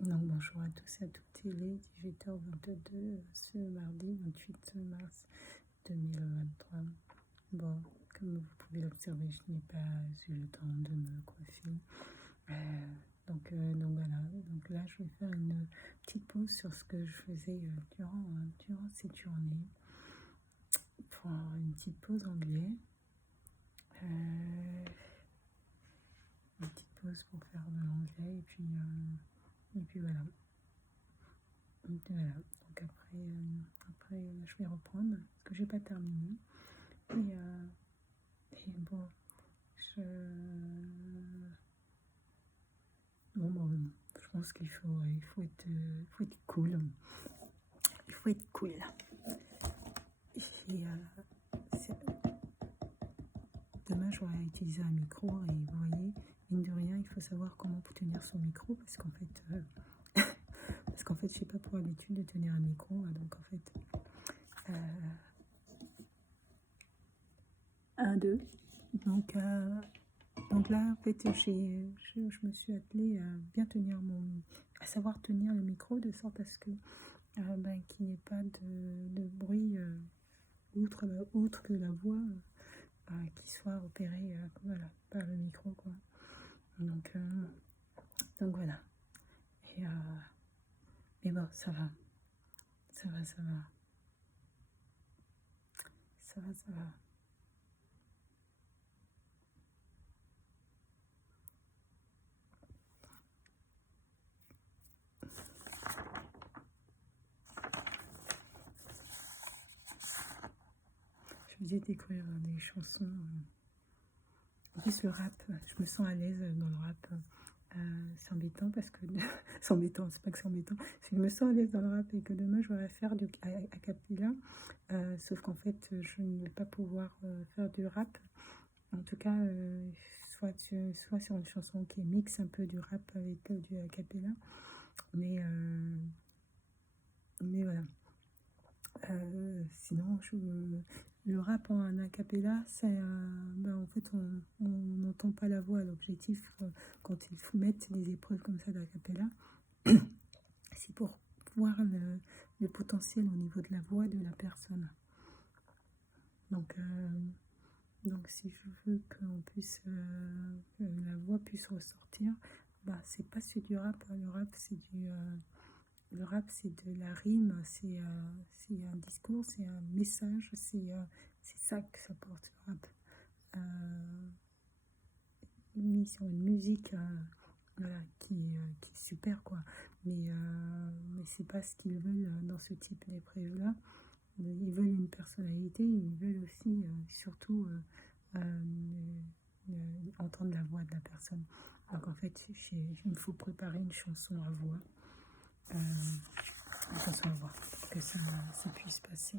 Donc bonjour à tous et à toutes, il est 18h22 ce mardi 28 mars 2023. Bon, comme vous pouvez l'observer, je n'ai pas eu le temps de me coiffer. Donc voilà, donc là je vais faire une petite pause sur ce que je faisais durant cette journée. Pour une petite pause anglais. Une petite pause pour faire de l'anglais et puis voilà. Voilà. Donc après je vais reprendre parce que j'ai pas terminé. Et bon, je pense qu'il faut être cool. Il faut être cool. Et demain, j'aurai utilisé un micro et vous voyez, mine de rien, il faut savoir comment tenir son micro parce qu'en fait, je n'ai pas pour habitude de tenir un micro. Donc en fait, 1, 2. Donc là, en fait, je me suis attelée à bien à savoir tenir le micro de sorte à ce que qu'il n'y ait pas de bruit outre que la voix qui soit opérée voilà, par le micro, quoi. Donc voilà. Mais bon, ça va. Ça va. Je faisais découvrir des chansons. En plus, le rap, je me sens à l'aise dans le rap. C'est embêtant parce que c'est embêtant, c'est pas que c'est embêtant, c'est que je me sens à l'aise dans le rap et que demain je vais faire du a cappella, sauf qu'en fait je ne vais pas pouvoir faire du rap. En tout cas, soit sur une chanson qui mixe un peu du rap avec du a cappella, mais voilà. Sinon, le rap en a cappella, c'est en fait on n'entend pas la voix. L'objectif quand ils mettent des épreuves comme ça d'a cappella, c'est pour voir le potentiel au niveau de la voix de la personne. Donc si je veux que la voix puisse ressortir, c'est pas celui du rap. Le rap, c'est de la rime, c'est un discours, c'est un message, c'est ça que ça porte le rap. Mis sur une musique voilà, qui est super, quoi. Mais c'est pas ce qu'ils veulent dans ce type d'épreuve-là. Ils veulent une personnalité, ils veulent aussi, surtout, entendre la voix de la personne. Donc en fait, il me faut préparer une chanson à voix. Pour que ça puisse passer.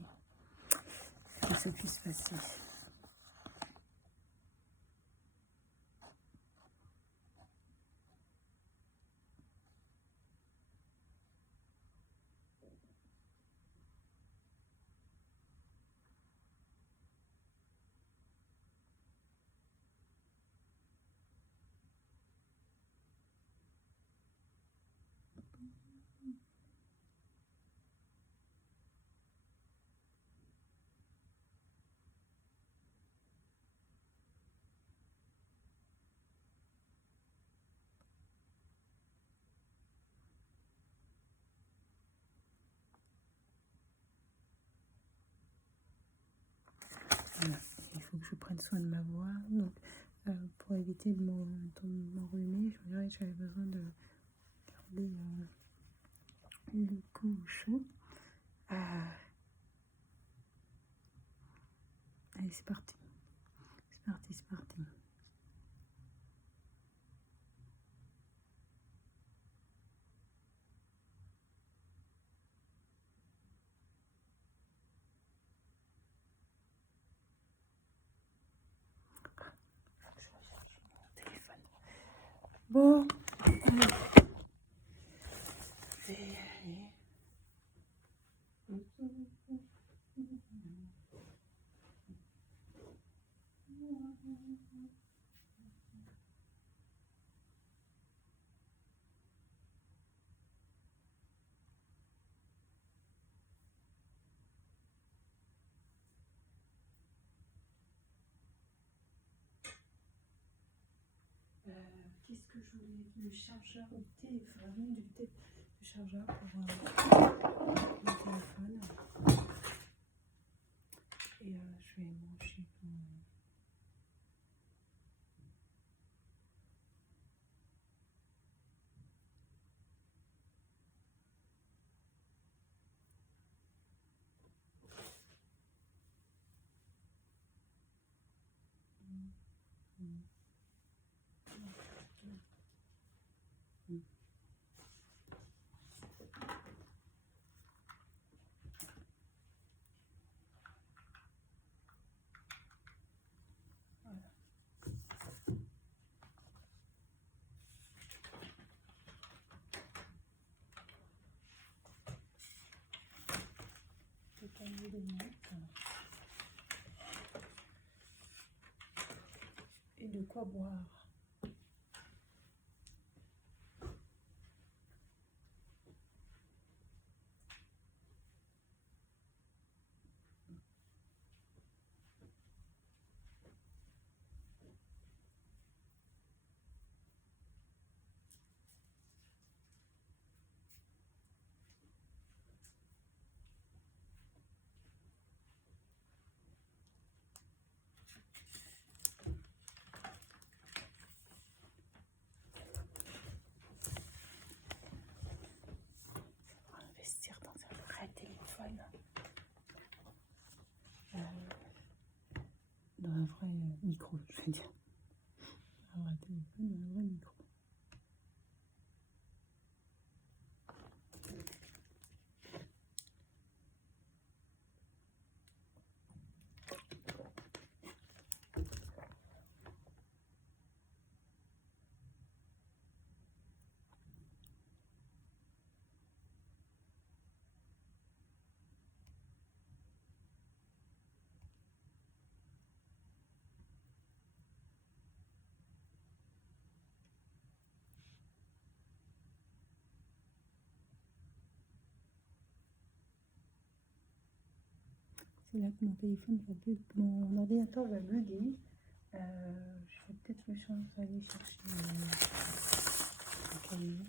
Voilà. Il faut que je prenne soin de ma voix. Donc, pour éviter de m'enrhumer, j'avais besoin de garder le cou chaud. Allez, c'est parti. C'est parti. Bon, qu'est-ce que je voulais? Le chargeur du téléphone, le chargeur pour le téléphone. Et je vais manger mon... Des notes et de quoi boire. Investir dans un vrai téléphone, dans un vrai micro, je veux dire. Un vrai téléphone, un vrai micro. C'est là que mon téléphone va bugger, mon ordinateur va bugger. Je vais peut-être aller chercher un camion.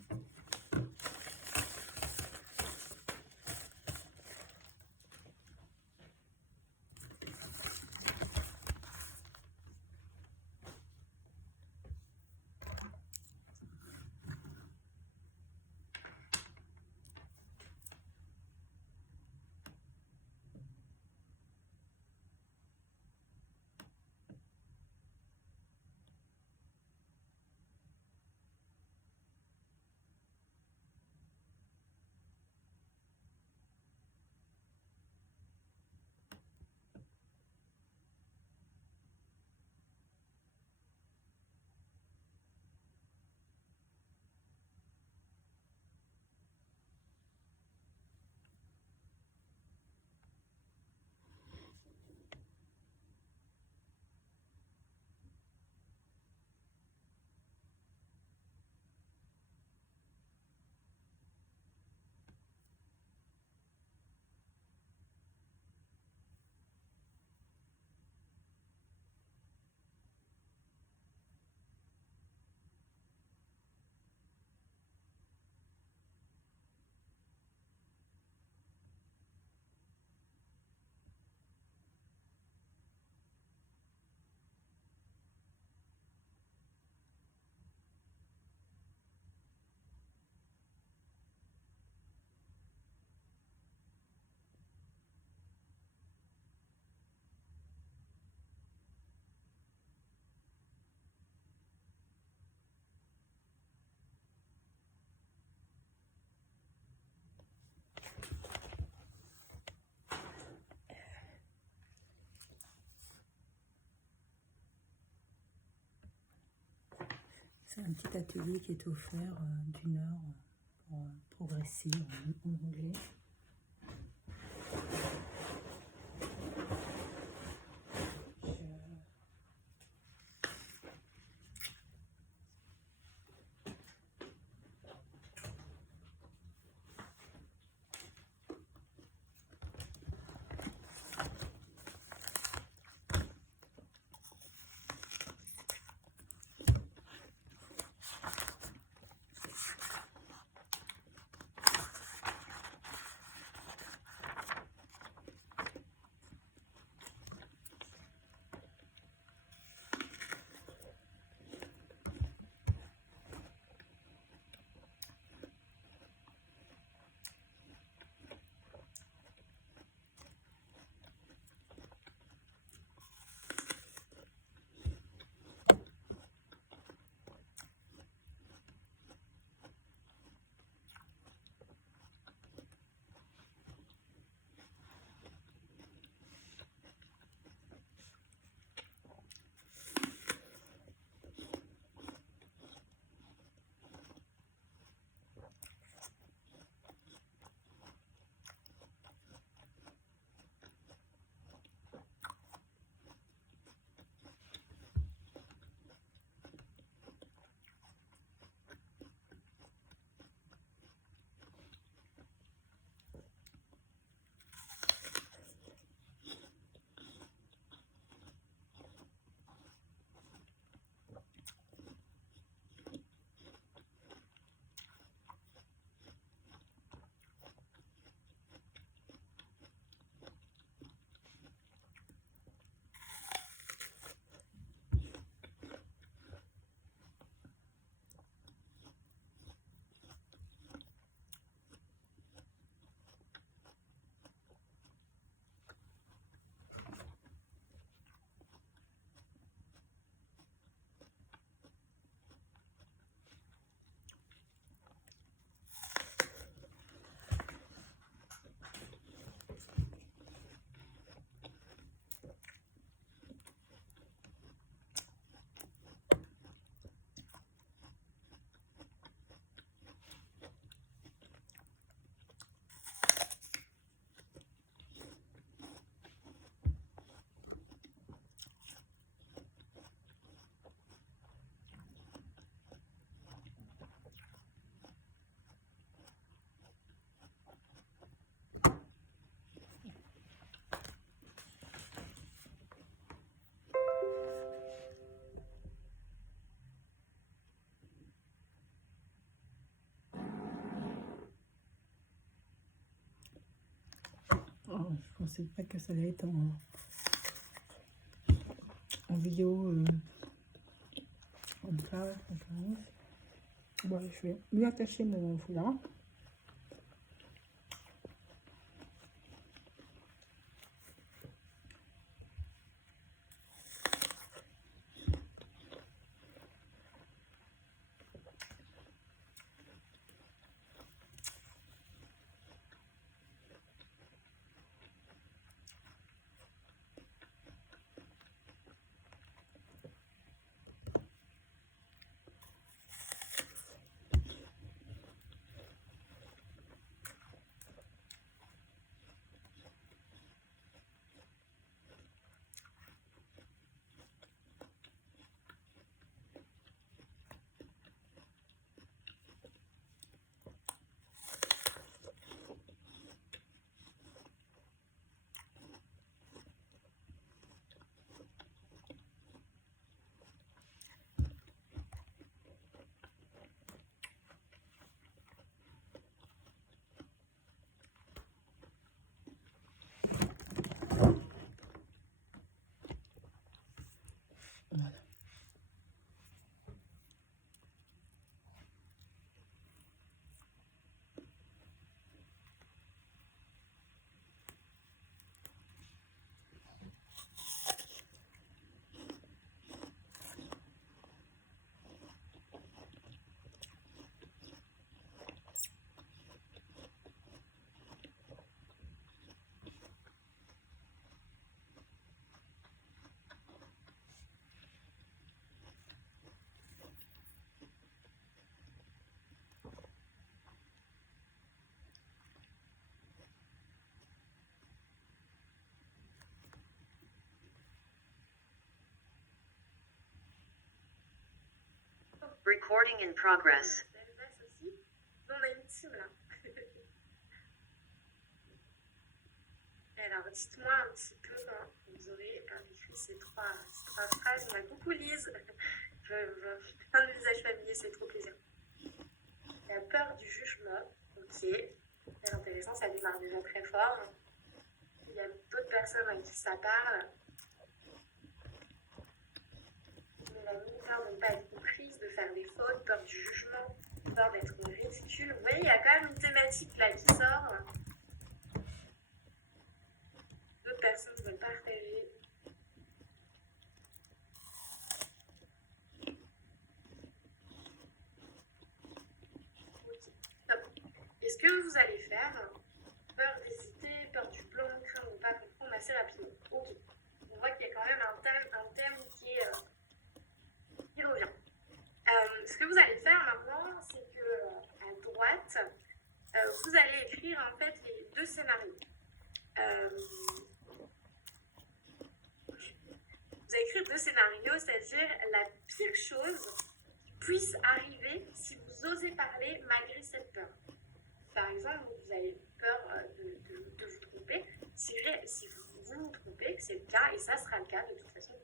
C'est un petit atelier qui est offert d'1 heure pour progresser en anglais. Alors, je pensais pas que ça allait être en vidéo comme ça, conférence. Bon, je vais lui attacher mon foulard. Voilà. Recording in progress. On a une team là. Alors, dites-moi un petit peu quand vous aurez écrit ces trois phrases. On a beaucoup Lise. Un visage familier, c'est trop plaisir. La peur du jugement, ok. C'est intéressant, ça démarre déjà très fort. Il y a d'autres personnes à qui ça parle. La peur de ne pas être comprise, de faire des fautes, peur du jugement, peur d'être ridicule. Vous voyez, il y a quand même une thématique là qui sort. D'autres personnes veulent partager. Okay. Top. Et ce que vous allez faire, peur d'hésiter, peur du blanc, crainte de ne pas comprendre assez rapidement. Ok. On voit qu'il y a quand même un thème qui revient. Ce que vous allez faire maintenant, c'est que à droite, vous allez écrire en fait les deux scénarios. Vous allez écrire deux scénarios, c'est-à-dire la pire chose qui puisse arriver si vous osez parler malgré cette peur. Par exemple, vous avez peur de vous tromper. Si vous vous trompez, que c'est le cas, et ça sera le cas de toute façon,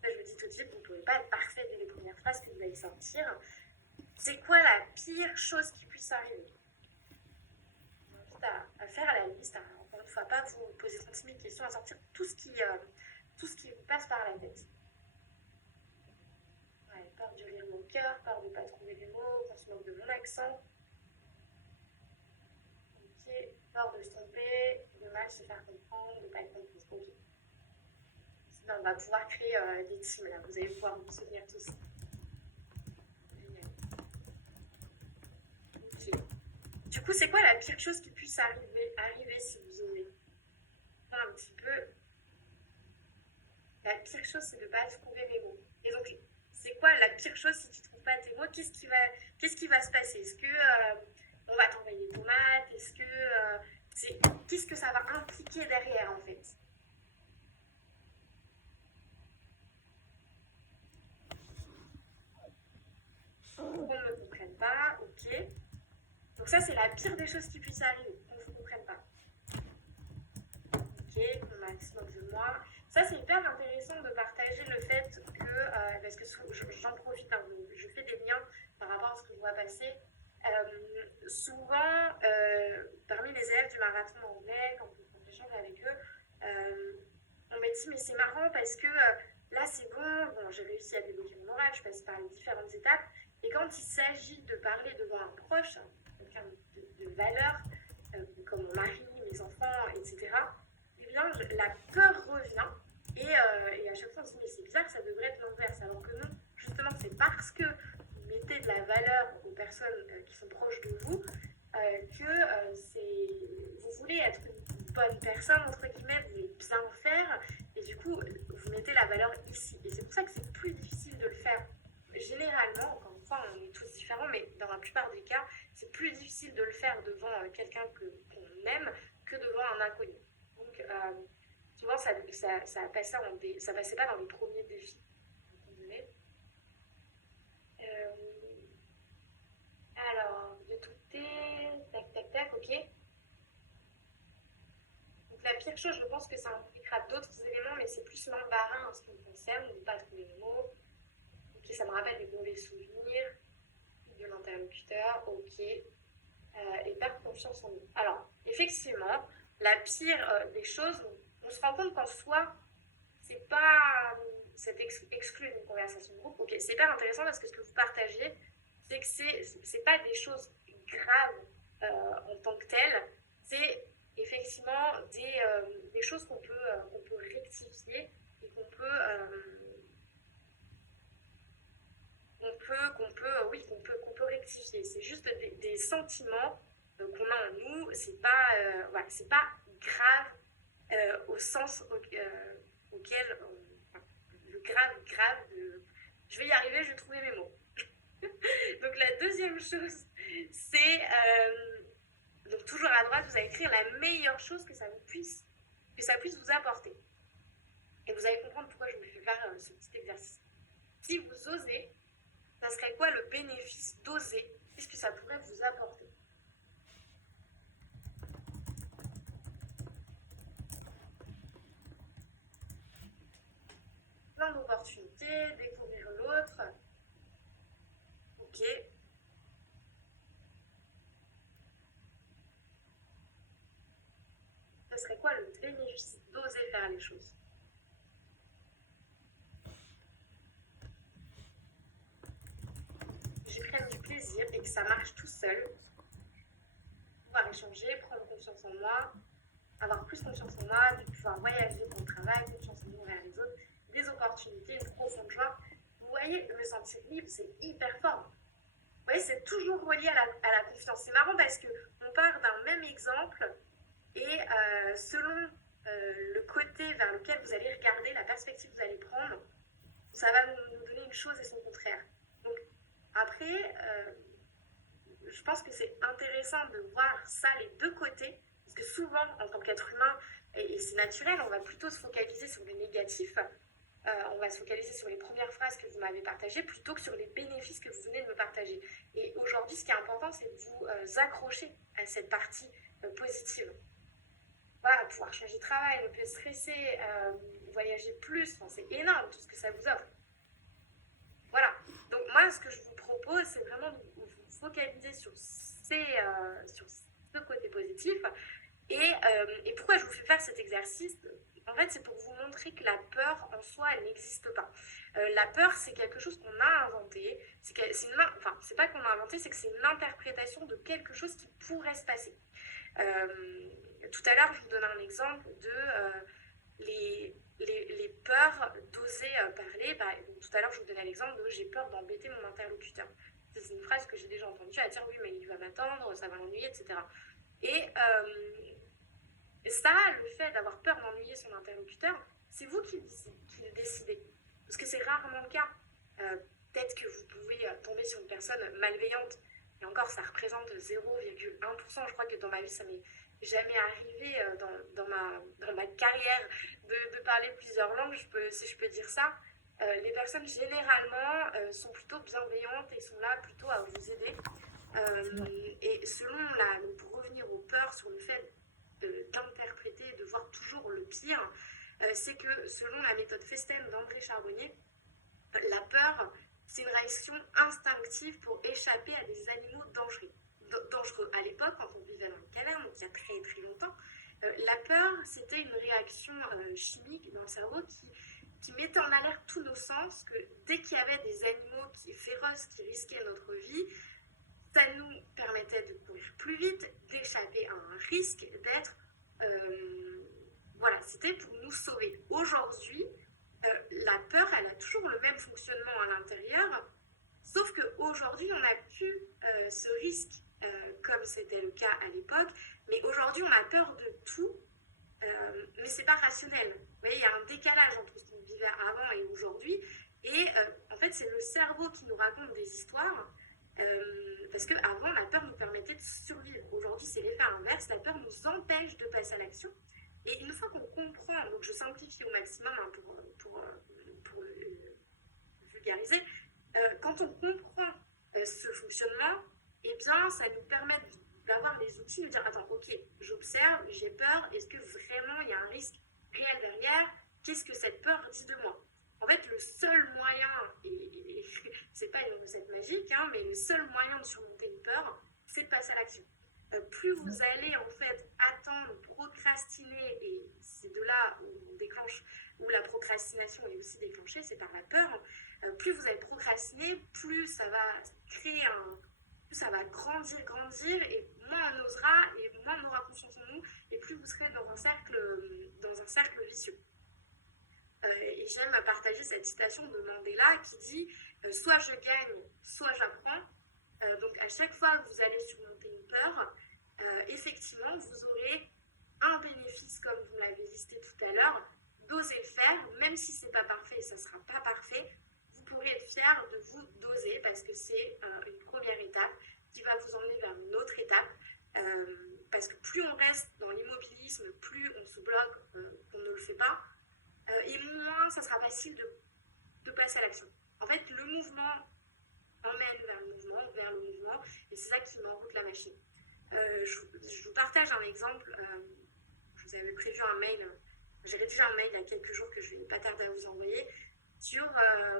ça je le dis tout de suite, vous ne pouvez pas être parfait dès les premières phrases que vous allez sortir. C'est quoi la pire chose qui puisse arriver? Je vous invite à faire la liste, encore une fois, pas vous poser 36 000 questions, à sortir tout ce qui vous passe par la tête. Ouais, peur de rire mon cœur, peur de ne pas trouver les mots, qu'on se moque de mon accent. Ok, peur de se tromper, de mal se faire comprendre, de ne pas être comprise. Ok. Sinon, on va pouvoir créer des teams là, vous allez pouvoir vous souvenir tous. Génial. Ok. Du coup, c'est quoi la pire chose qui puisse arriver si vous osez? Un petit peu. La pire chose, c'est de ne pas trouver mes mots. Et donc, c'est quoi la pire chose si tu ne trouves pas tes mots? Qu'est-ce qui va se passer? Est-ce que on va t'envoyer des tomates? Est-ce que qu'est-ce que ça va impliquer derrière en fait? On ne me comprenne pas, ok. Donc ça, c'est la pire des choses qui puissent arriver, qu'on ne vous comprenne pas. Ok, qu'on maximum de moi. Ça, c'est hyper intéressant de partager le fait que, parce que j'en profite, hein, je fais des liens par rapport à ce que je vois passer. Souvent, parmi les élèves du marathon anglais, quand les gens échange avec eux, on m'a dit mais c'est marrant parce que là c'est bon, j'ai réussi à débloquer mon oral, je passe par les différentes étapes, et quand il s'agit de parler devant un proche, quelqu'un de valeur, comme mon mari, mes enfants, etc., eh bien la peur revient, et à chaque fois on se dit mais c'est bizarre, ça devrait être l'inverse, alors que non, justement c'est parce que vous mettez de la valeur aux personnes qui sont proches de vous vous voulez être une bonne personne, entre guillemets, vous voulez bien faire, et du coup, vous mettez la valeur ici. Et c'est pour ça que c'est plus difficile de le faire. Généralement, encore une fois, on est tous différents, mais dans la plupart des cas, c'est plus difficile de le faire devant quelqu'un qu'on aime que devant un inconnu. Donc, souvent, ça passait pas dans les premiers défis. Alors, de douter, tac, tac, tac, ok. Donc la pire chose, je pense que ça impliquera d'autres éléments, mais c'est plus l'embarras en ce qui me concerne, de ne pas trouver les mots. Ok, ça me rappelle des mauvais souvenirs de l'interlocuteur, ok. Et perdre confiance en nous. Alors, effectivement, la pire des choses, on se rend compte qu'en soi, c'est pas cette exclu d'une conversation de groupe. Ok, c'est hyper intéressant parce que ce que vous partagez, c'est que c'est pas des choses graves en tant que telles, c'est effectivement des choses qu'on peut rectifier et qu'on peut rectifier. C'est juste des sentiments qu'on a en nous, c'est pas grave au sens auquel le grave je vais y arriver, je vais trouver mes mots. Donc la deuxième chose, c'est donc toujours à droite, vous allez écrire la meilleure chose que ça puisse vous apporter. Et vous allez comprendre pourquoi je vous fais faire ce petit exercice. Si vous osez, ça serait quoi le bénéfice d'oser? Qu'est-ce que ça pourrait vous apporter? Plein d'opportunités, découvrir l'autre. Ok. Ce serait quoi le bénéfice d'oser faire les choses? Je prenne du plaisir et que ça marche tout seul. Pouvoir échanger, prendre confiance en moi, avoir plus confiance en moi, de pouvoir voyager pour le travail, confiance en moi envers les autres, des opportunités, une profonde joie. Vous voyez, me sentir libre, c'est hyper fort. Vous voyez, c'est toujours relié à la confiance. C'est marrant parce qu'on part d'un même exemple et selon le côté vers lequel vous allez regarder, la perspective que vous allez prendre, ça va nous donner une chose et son contraire. Donc après, je pense que c'est intéressant de voir ça les deux côtés, parce que souvent, en tant qu'être humain, et c'est naturel, on va plutôt se focaliser sur le négatif, on va se focaliser sur les premières phrases que vous m'avez partagées plutôt que sur les bénéfices que vous venez de me partager. Et aujourd'hui, ce qui est important, c'est de vous accrocher à cette partie positive. Voilà, pouvoir changer de travail, ne plus stresser, voyager plus, enfin, c'est énorme tout ce que ça vous offre. Voilà, donc moi ce que je vous propose, c'est vraiment de vous focaliser sur ce côté positif. Et pourquoi je vous fais faire cet exercice? En fait, c'est pour vous montrer que la peur en soi, elle n'existe pas. La peur, c'est quelque chose qu'on a inventé. C'est pas qu'on a inventé, c'est que c'est une interprétation de quelque chose qui pourrait se passer. Tout à l'heure, je vous donne un exemple de les peurs d'oser parler. Tout à l'heure, je vous donnais l'exemple de j'ai peur d'embêter mon interlocuteur. C'est une phrase que j'ai déjà entendue à dire oui, mais il va m'attendre, ça va l'ennuyer, etc. Et ça, le fait d'avoir peur d'ennuyer son interlocuteur, c'est vous qui le décidez. Parce que c'est rarement le cas. Peut-être que vous pouvez tomber sur une personne malveillante. Et encore, ça représente 0,1%. Je crois que dans ma vie, ça m'est jamais arrivé dans ma carrière de parler plusieurs langues, si je peux dire ça. Les personnes, généralement, sont plutôt bienveillantes et sont là plutôt à vous aider. Et pour revenir aux peurs sur le fait d'interpréter, de voir toujours le pire, c'est que selon la méthode Festen d'André Charbonnier, la peur, c'est une réaction instinctive pour échapper à des animaux dangereux. À l'époque, quand on vivait dans les cavernes, donc il y a très très longtemps, La peur, c'était une réaction chimique dans le cerveau qui mettait en alerte tous nos sens, que dès qu'il y avait des animaux féroces qui risquaient notre vie, ça nous permettait de courir plus vite, d'échapper à un risque, d'être... voilà, c'était pour nous sauver. Aujourd'hui, la peur, elle a toujours le même fonctionnement à l'intérieur, sauf qu'aujourd'hui, on n'a plus ce risque, comme c'était le cas à l'époque, mais aujourd'hui, on a peur de tout, mais c'est pas rationnel. Vous voyez, il y a un décalage entre ce qu'on vivait avant et aujourd'hui, et en fait, c'est le cerveau qui nous raconte des histoires, parce qu'avant, la peur nous permettait de survivre. Aujourd'hui, c'est l'effet inverse, la peur nous empêche de passer à l'action. Et une fois qu'on comprend, donc je simplifie au maximum hein, pour vulgariser, quand on comprend ce fonctionnement, eh bien, ça nous permet d'avoir les outils de dire attends, ok, j'observe, j'ai peur, est-ce que vraiment il y a un risque réel derrière? Qu'est-ce que cette peur dit de moi? En fait, le seul moyen, et c'est pas une recette magique, hein, mais le seul moyen de surmonter une peur, c'est de passer à l'action. Plus vous allez en fait attendre, procrastiner, et c'est de là où on déclenche, où la procrastination est aussi déclenchée, c'est par la peur. Plus vous allez procrastiner, plus ça va créer plus ça va grandir, et moins on osera, et moins on aura confiance en nous, et plus vous serez dans un cercle vicieux. Et j'aime partager cette citation de Mandela qui dit soit je gagne, soit j'apprends. Donc à chaque fois que vous allez surmonter une peur, effectivement, vous aurez un bénéfice, comme vous l'avez listé tout à l'heure, d'oser le faire, même si ce n'est pas parfait, ça ne sera pas parfait, vous pourrez être fier de vous d'oser, parce que c'est une première étape qui va vous emmener vers une autre étape, parce que plus on reste dans l'immobilisme, plus on se bloque, on ne le fait pas, et moins ça sera facile de passer à l'action. En fait, le mouvement emmène vers le mouvement, et c'est ça qui met en route la machine. Je vous partage un exemple. Je vous avais prévu un mail, j'ai rédigé un mail il y a quelques jours que je vais pas tarder à vous envoyer. Sur,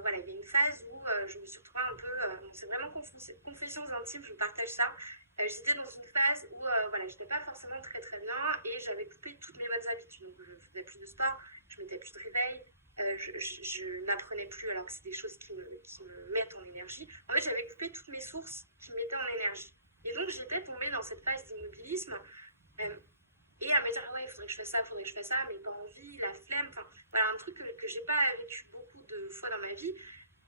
voilà, il y a une phase où je me suis retrouvée un peu, c'est vraiment confessions intimes, je partage ça. J'étais dans une phase où voilà, j'étais pas forcément très très bien et j'avais coupé toutes mes bonnes habitudes. Donc je faisais plus de sport, je mettais plus de réveil, je n'apprenais plus alors que c'est des choses qui me mettent en énergie. En fait, j'avais coupé toutes mes sources qui me mettaient en énergie. Et donc j'étais tombée dans cette phase d'immobilisme et à me dire ouais, il faudrait que je fasse ça, mais pas envie, la flemme, enfin voilà, un truc que j'ai pas vécu beaucoup de fois dans ma vie.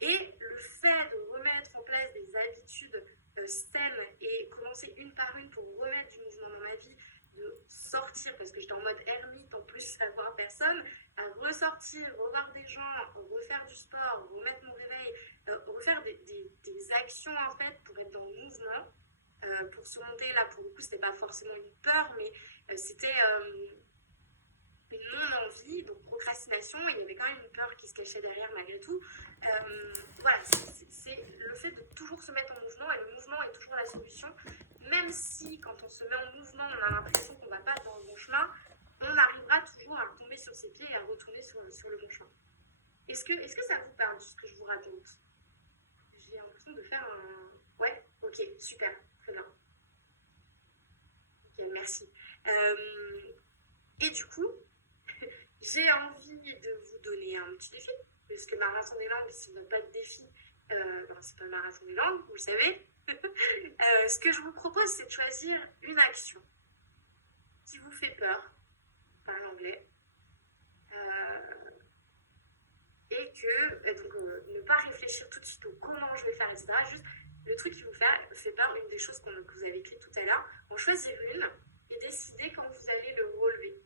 Et le fait de remettre en place des habitudes saines et commencer une par une pour remettre du mouvement dans ma vie, de sortir, parce que j'étais en mode ermite en plus à voir personne, à ressortir, revoir des gens, refaire du sport, remettre mon réveil, refaire des actions en fait pour être dans le mouvement. Pour surmonter, là pour le coup c'était pas forcément une peur, mais c'était une non-envie, donc procrastination, il y avait quand même une peur qui se cachait derrière malgré tout. Voilà, c'est le fait de toujours se mettre en mouvement, et le mouvement est toujours la solution, même si quand on se met en mouvement, on a l'impression qu'on ne va pas dans le bon chemin, on arrivera toujours à tomber sur ses pieds et à retourner sur le bon chemin. Est-ce que ça vous parle, ce que je vous raconte? J'ai l'impression de faire un... Ouais, ok, super, très bien. Ok, merci. Et du coup, j'ai envie de vous donner un petit défi, parce que marathon des langues, c'est pas de défi, c'est pas le marathon des langues, vous le savez. Ce que je vous propose, c'est de choisir une action qui vous fait peur, par l'anglais, et que donc, ne pas réfléchir tout de suite au comment je vais faire, etc. Juste le truc qui vous fait peur, une des choses que vous avez écrites tout à l'heure, en choisir une et décider quand vous allez le relever.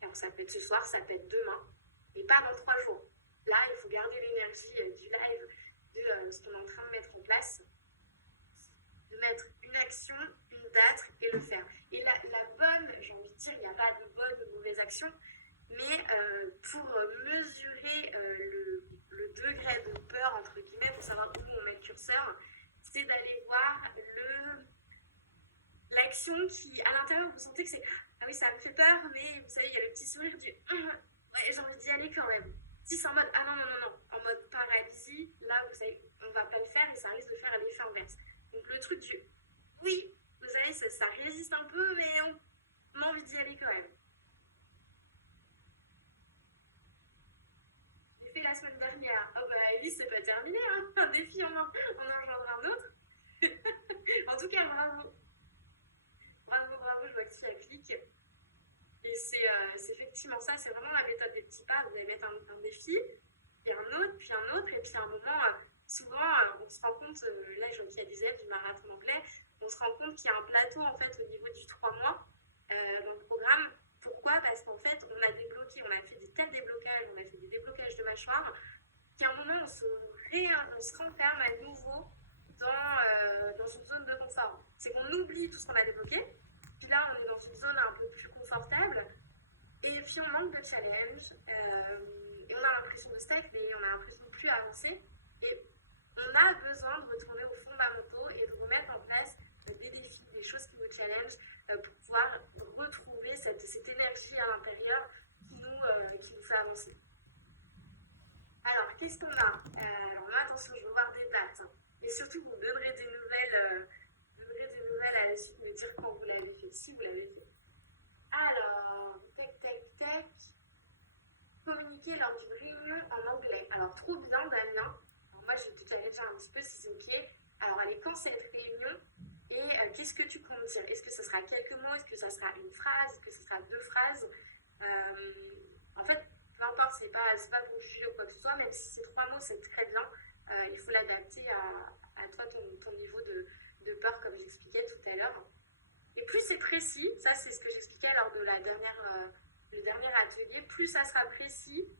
Alors ça peut être ce soir, ça peut être demain, et pas dans 3 jours. Là, il faut garder l'énergie du live, de ce qu'on est en train de mettre en place, de mettre une action, une date et le faire. Et la bonne, j'ai envie de dire, il n'y a pas de bonne ou de mauvaise action, mais pour mesurer le degré de peur, entre guillemets, pour savoir où on met le curseur, c'est d'aller voir l'action qui, à l'intérieur, vous sentez que c'est ah oui, ça me fait peur, mais vous savez, il y a le petit sourire du ouais, j'ai envie d'y aller quand même. Si c'est en mode ah non, en mode paralysie, là, vous savez, on va pas le faire et ça risque de faire l'effet inverse. Donc le truc du oui, vous savez, ça résiste un peu, mais on a envie d'y aller quand même. la semaine dernière. Oh bah Elise, c'est pas terminé, hein. Un défi, on en rejoindra un autre. En tout cas, bravo. Bravo, bravo, je vois que tu appliques. Et c'est effectivement ça, c'est vraiment la méthode des petits pas. Vous allez mettre un défi, puis un autre, et puis à un moment, souvent, on se rend compte, là je vois qu'il y a des élèves du marathon anglais, on se rend compte qu'il y a un plateau en fait au niveau du 3 mois dans le programme. Pourquoi? Parce qu'en fait, on a débloqué, on a fait des tels déblocages, on a fait des déblocages de mâchoire, qu'à un moment, on se renferme à nouveau dans une zone de confort. C'est qu'on oublie tout ce qu'on a débloqué, puis là, on est dans une zone un peu plus confortable, et puis on manque de challenge, et on a l'impression de stagner, on a l'impression de plus avancer, et on a besoin de retourner aux fondamentaux et de remettre en place des défis, des choses qui nous challenge, pour pouvoir retrouver cette énergie à l'intérieur qui nous fait avancer. Alors, qu'est-ce qu'on a? Alors là, attention, je veux voir des dates. Hein. Et surtout, vous me donnerez des nouvelles à la suite, me dire quand vous l'avez fait, si vous l'avez fait. Alors, tac. Communiquer lors d'une réunion en anglais. Alors, trop bien, Damien. Alors, moi, je vais te challenger un petit peu si c'est OK. Alors, allez, quand cette réunion et qu'est-ce que tu comptes dire? Est-ce que ce sera quelques mots? Est-ce que ça sera une phrase? Est-ce que ce sera 2 phrases? En fait, peu importe, c'est pas pour juger ou quoi que ce soit, même si c'est 3 mots, c'est très bien. Il faut l'adapter à toi, ton niveau de peur, comme j'expliquais tout à l'heure. Et plus c'est précis, ça c'est ce que j'expliquais lors de le dernier atelier, plus ça sera précis,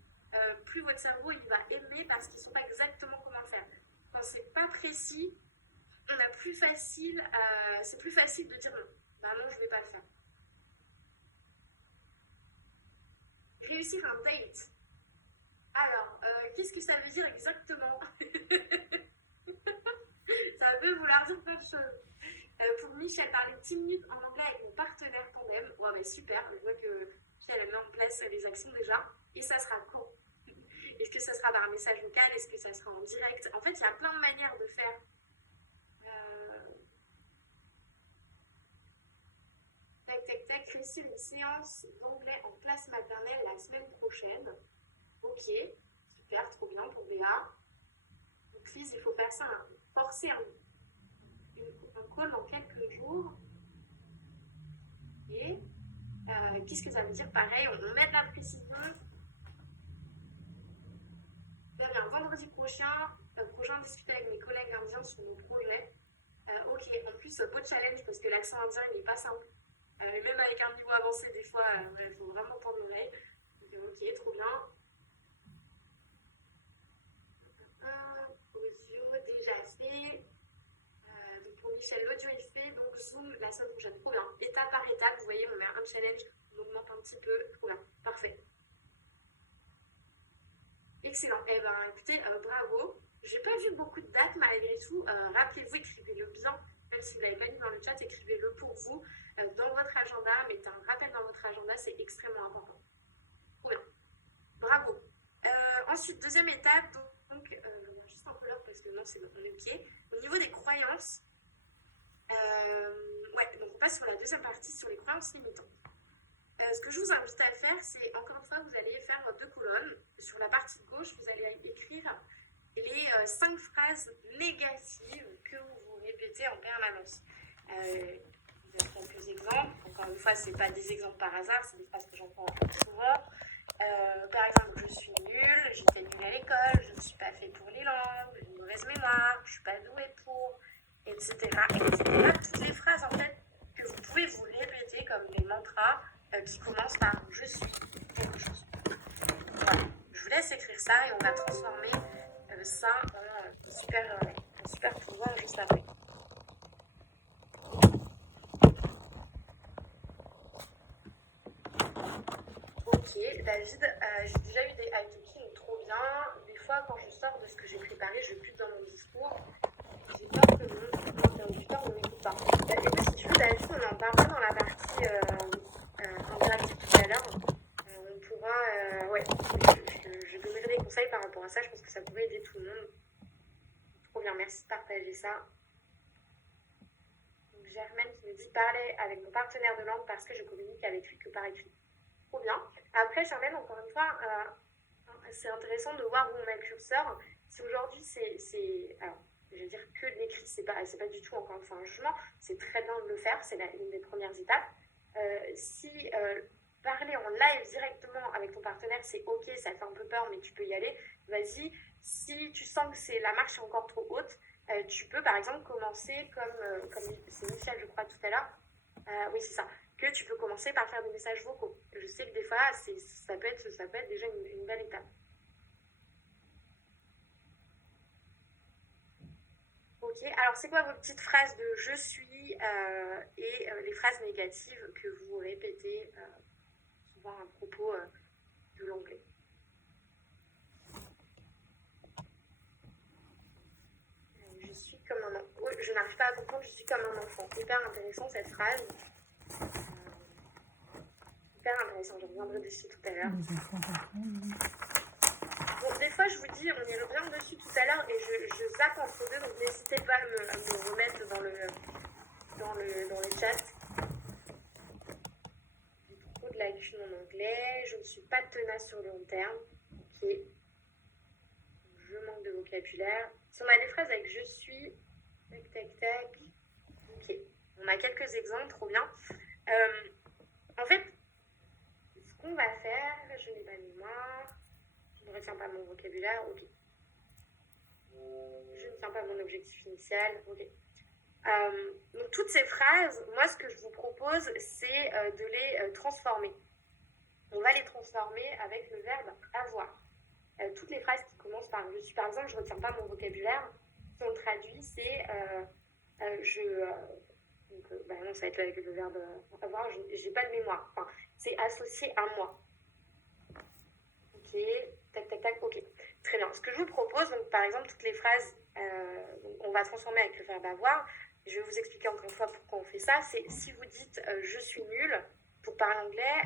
plus votre cerveau il va aimer parce qu'il ne sait pas exactement comment le faire. Quand c'est pas précis, c'est plus facile de dire non. Bah non, je ne vais pas le faire. Réussir un date. Alors, qu'est-ce que ça veut dire exactement? Ça peut vouloir dire plein de choses. Pour Michel, parler 10 minutes en anglais avec mon partenaire tandem. Ouais, mais super, je vois que Michel a mis en place les actions déjà. Et ça sera quand? Est-ce que ça sera par message vocal? Est-ce que ça sera en direct? En fait, il y a plein de manières de faire. Tac, réussir une séance d'anglais en classe maternelle la semaine prochaine. Ok, super, trop bien pour Béa. Donc, Lise, il faut faire ça, hein. Forcer un call dans quelques jours. Et qu'est-ce que ça veut dire? Pareil, on met de la précision. Un vendredi prochain, discuter avec mes collègues indiens sur nos projets. Ok, en plus, beau challenge parce que l'accent indien il n'est pas simple. Même avec un niveau avancé, des fois, il faut vraiment tendre l'oreille. Ok, trop bien. Audio déjà fait. Donc pour Michel, l'audio est fait. Donc Zoom la semaine prochaine. Trop bien. Étape par étape, vous voyez, on met un challenge, on augmente un petit peu. Trop bien. Parfait. Excellent. Eh bien, écoutez, bravo. J'ai pas vu beaucoup de dates malgré tout. Rappelez-vous, écrivez-le bien. Même si vous l'avez pas mis dans le chat, écrivez-le pour vous dans votre agenda. Mettez un rappel dans votre agenda, c'est extrêmement important. Trop bien. Bravo. Ensuite, deuxième étape. Donc, juste un peu l'heure parce que non, c'est bon, on est OK. Au niveau des croyances, donc on passe sur la deuxième partie, sur les croyances limitantes. Ce que je vous invite à faire, c'est encore une fois, vous allez faire 2 colonnes. Sur la partie gauche, vous allez écrire les 5 phrases négatives que vous répétez en permanence. Je vais prendre quelques exemples. Encore une fois, ce n'est pas des exemples par hasard, c'est des phrases que j'entends souvent. Par exemple, je suis nulle, j'étais nulle à l'école, je ne suis pas fait pour les langues, j'ai une mauvaise mémoire, je ne suis pas douée pour, etc., etc. Toutes les phrases, en fait, que vous pouvez vous répéter comme des mantras qui commencent par « je suis quelque chose ». Voilà. Je vous laisse écrire ça et on va transformer ça en super pouvoir juste après. Ok, David, j'ai déjà eu des iTalking trop bien. Des fois, quand je sors de ce que j'ai préparé, je bute dans mon discours. J'ai peur que mon interlocuteur ne m'écoute pas. Et si tu veux, David, on en parlera dans la partie interactive tout à l'heure. On pourra, je donnerai des conseils par rapport à ça. Je pense que ça pourrait aider tout le monde. Trop bien, merci de partager ça. Donc, Germaine qui me dit parler avec mon partenaire de langue parce que je communique avec lui que par écrit. Trop bien. Après, Germaine, encore une fois, c'est intéressant de voir où on met le curseur. Si aujourd'hui alors, je vais dire que de l'écrit, c'est pas du tout encore une fois un jugement, c'est très bien de le faire, c'est une des premières étapes. Si parler en live directement avec ton partenaire, c'est ok, ça te fait un peu peur, mais tu peux y aller, vas-y. Si tu sens que la marche est encore trop haute, tu peux par exemple commencer comme c'est Michel, je crois, tout à l'heure. Oui, c'est ça. Que tu peux commencer par faire des messages vocaux. Je sais que des fois, ça peut être déjà une belle étape. Ok, alors c'est quoi vos petites phrases de je suis et les phrases négatives que vous répétez souvent à propos de l'anglais? Je suis comme un enfant. Oh, je n'arrive pas à comprendre, je suis comme un enfant. Hyper intéressant cette phrase. Hyper intéressant, je reviendrai dessus tout à l'heure. Bon, des fois, je vous dis, on y revient dessus tout à l'heure et je zappe entre deux, donc n'hésitez pas à me remettre dans le chat. J'ai trop de lacunes en anglais, je ne suis pas tenace sur le long terme. Ok. Je manque de vocabulaire. Si on a des phrases avec je suis, tac, tac, tac. Ok. On a quelques exemples, trop bien. En fait, ce qu'on va faire, je n'ai pas de mémoire. Je ne retiens pas mon vocabulaire, ok. Je ne tiens pas mon objectif initial, ok. Donc toutes ces phrases, moi ce que je vous propose, c'est de les transformer. On va les transformer avec le verbe avoir. Toutes les phrases qui commencent par je suis, par exemple, je ne retiens pas mon vocabulaire. Si on le traduit, c'est non, ça va être avec le verbe avoir, j'ai pas de mémoire. Enfin, c'est associé à moi. Ok, tac, tac, tac, ok. Très bien. Ce que je vous propose, donc par exemple, toutes les phrases, on va transformer avec le verbe avoir. Je vais vous expliquer encore une fois pourquoi on fait ça. C'est si vous dites je suis nul pour parler anglais.